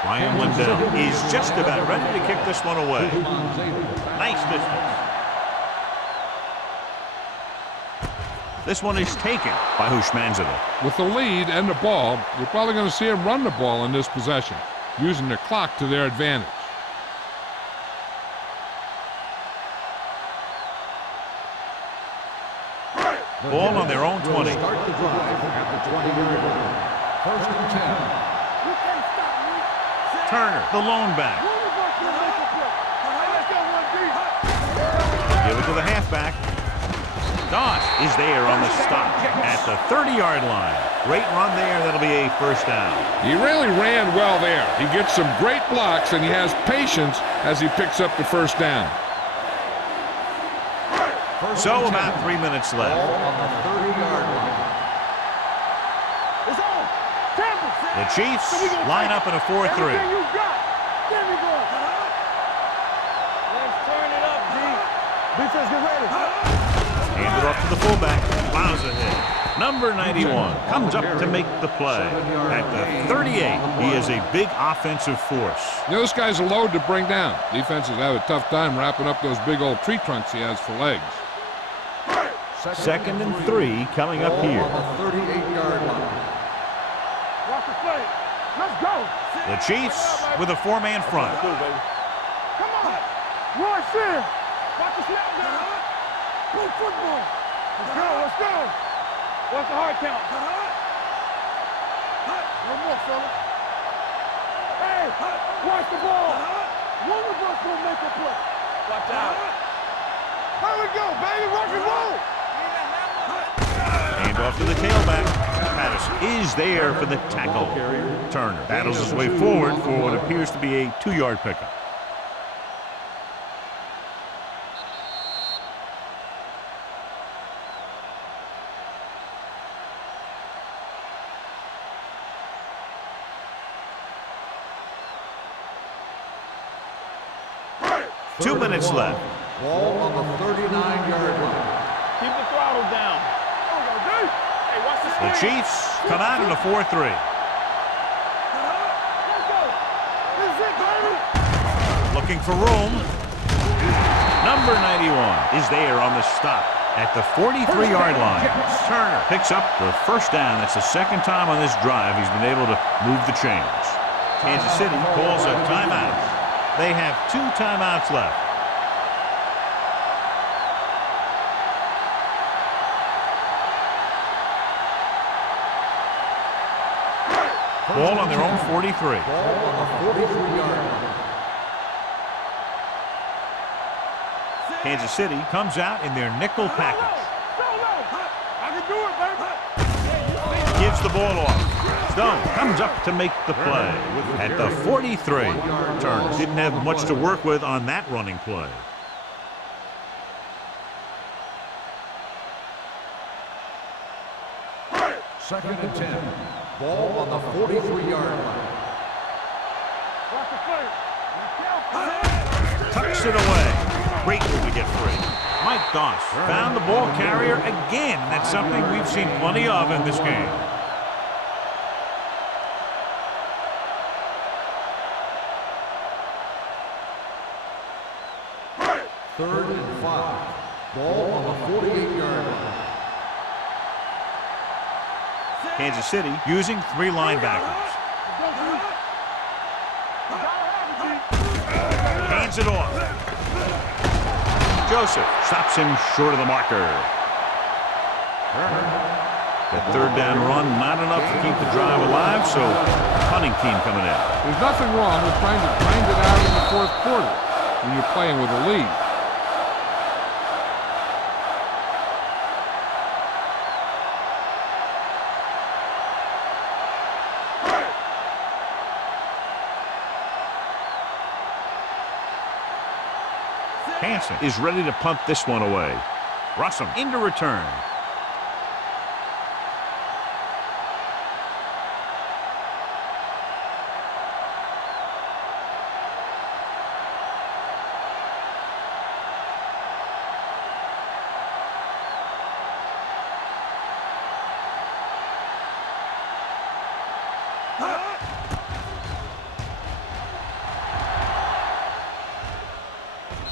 Ryan Lindell is just about ready to kick this one away. Nice distance. This one is taken by Hushmanzadeh. With the lead and the ball, you're probably going to see them run the ball in this possession, using the clock to their advantage. Ball on their own 20. Start the drive at the 20-yard line. 1st and 10. Turner, the lone back. Give it to the halfback. Doss is there on the stop at the 30-yard line. Great run there. That'll be a first down. He really ran well there. He gets some great blocks, and he has patience as he picks up the first down. So about 3 minutes left. Ball on the 30-yard line. The Chiefs line up in a 4-3. Let's turn it up, D. Defense, get ready. Hand it off to the fullback. Plows ahead. Number 91 comes up to make the play. At the 38, he is a big offensive force. Those guys are loaded to bring down. Defenses have a tough time wrapping up those big old tree trunks he has for legs. 2nd and 3 coming up here. On the 38-yard line. Watch the play. Let's go. The Chiefs with a 4-man front. Come on. Rush in. Watch the snap down. Go football. Let's go. Let's go. Watch the hard count. One more, fella. Hey, watch the ball. One of us will make a play. Watch out. Here we go, baby. Rock and roll. Hand off to the tailback. Patterson is there for the tackle. Turner battles his way forward for what appears to be a 2-yard pickup. Two minutes left. Ball on the 39-yard line. Keep the throttle down. Hey, watch the The Chiefs come out in a 4-3. Let's go. This is it, baby. Looking for room. Number 91 is there on the stop at the 43-yard line. Turner picks up the first down. That's the second time on this drive he's been able to move the chains. Kansas City calls a timeout. They have 2 timeouts left. Ball on their own 43. Ball on the 43-yard line. Kansas City comes out in their nickel package. I can do it, baby. Gives the ball off. Stone comes up to make the play at the 43. Turner didn't have much to work with on that running play. Second and 10. Ball on the 43-yard line. Watch the play. Tucks it away. Great move to get free. Mike Doss found the ball carrier again, and that's something we've seen plenty of in this game. Third and 5. Ball on the 48-yard line. Kansas City using 3 linebackers. Hands it off. Joseph stops him short of the marker. That third down run, not enough to keep the drive alive, so punting team coming in. There's nothing wrong with trying to grind it out in the fourth quarter when you're playing with a lead. Hansen is ready to punt this one away. Russell into return.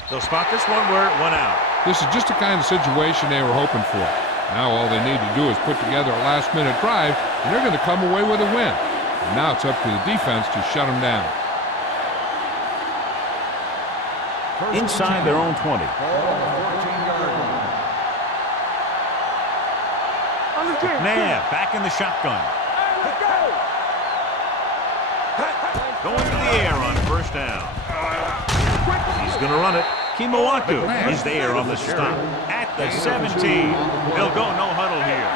They'll spot this one where it went out. This is just the kind of situation they were hoping for. Now all they need to do is put together a last-minute drive, and they're going to come away with a win. And now it's up to the defense to shut them down. Inside their own 20. Nah, back in the shotgun. Going to the air on first down. He's going to run it. Kimawatu is there on the stop at the 17. They'll go no huddle here.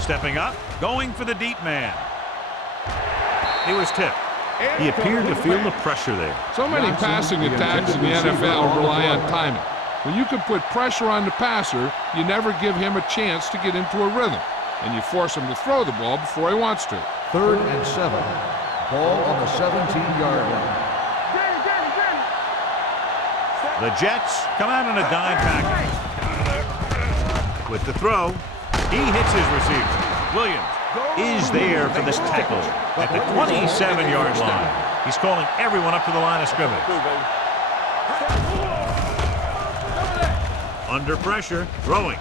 Stepping up, going for the deep man. He was tipped. He appeared to feel the pressure there. So many passing attacks in the NFL rely on timing. When you can put pressure on the passer, you never give him a chance to get into a rhythm, and you force him to throw the ball before he wants to. Third and 7. Ball on the 17-yard line. The Jets come out in a dime package. With the throw, he hits his receiver. Williams is there for this tackle at the 27-yard line. He's calling everyone up to the line of scrimmage. Under pressure, throwing.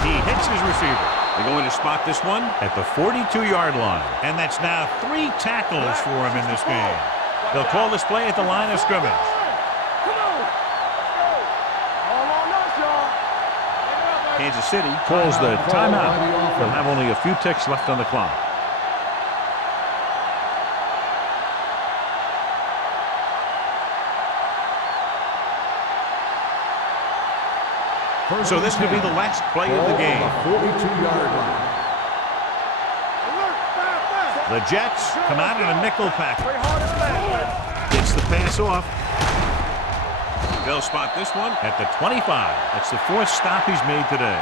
He hits his receiver. They're going to spot this one at the 42-yard line. And that's now 3 tackles for him in this game. They'll call this play at the line of scrimmage. Kansas City calls the timeout. They'll have only a few ticks left on the clock. So this could be the last play of the game. 42-yard line. The Jets come out in a nickel package. Gets the pass off. They'll spot this one at the 25. That's the 4th stop he's made today.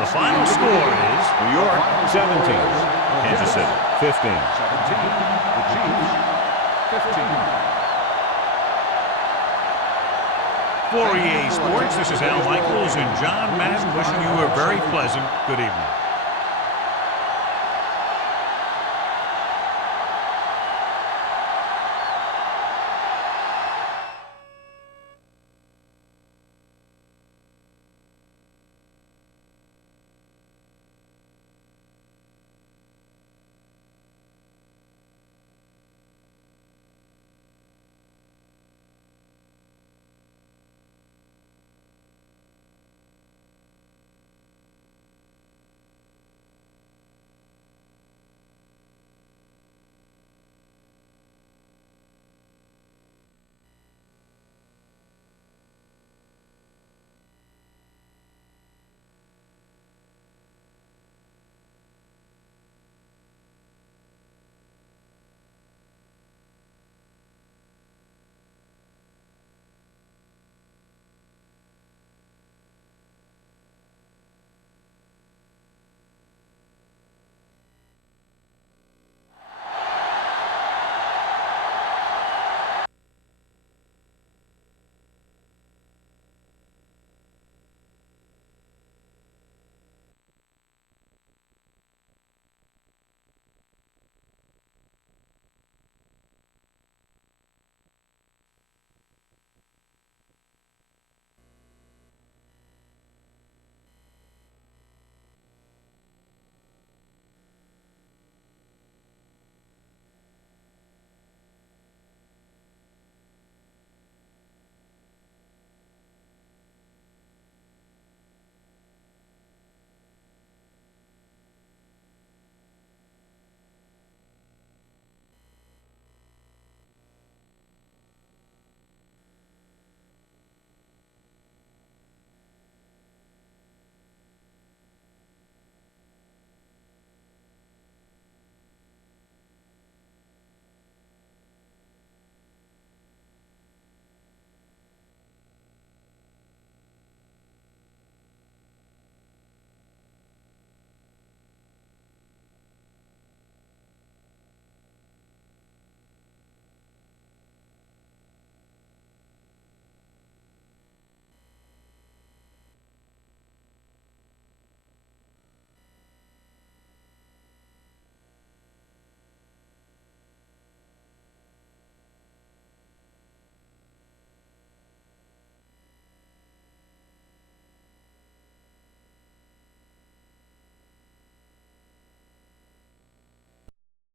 The final score is New York 17, Kansas City 15. 17. The Chiefs 15. For EA Sports, this is Al Michaels and John Madden wishing you a very pleasant good evening.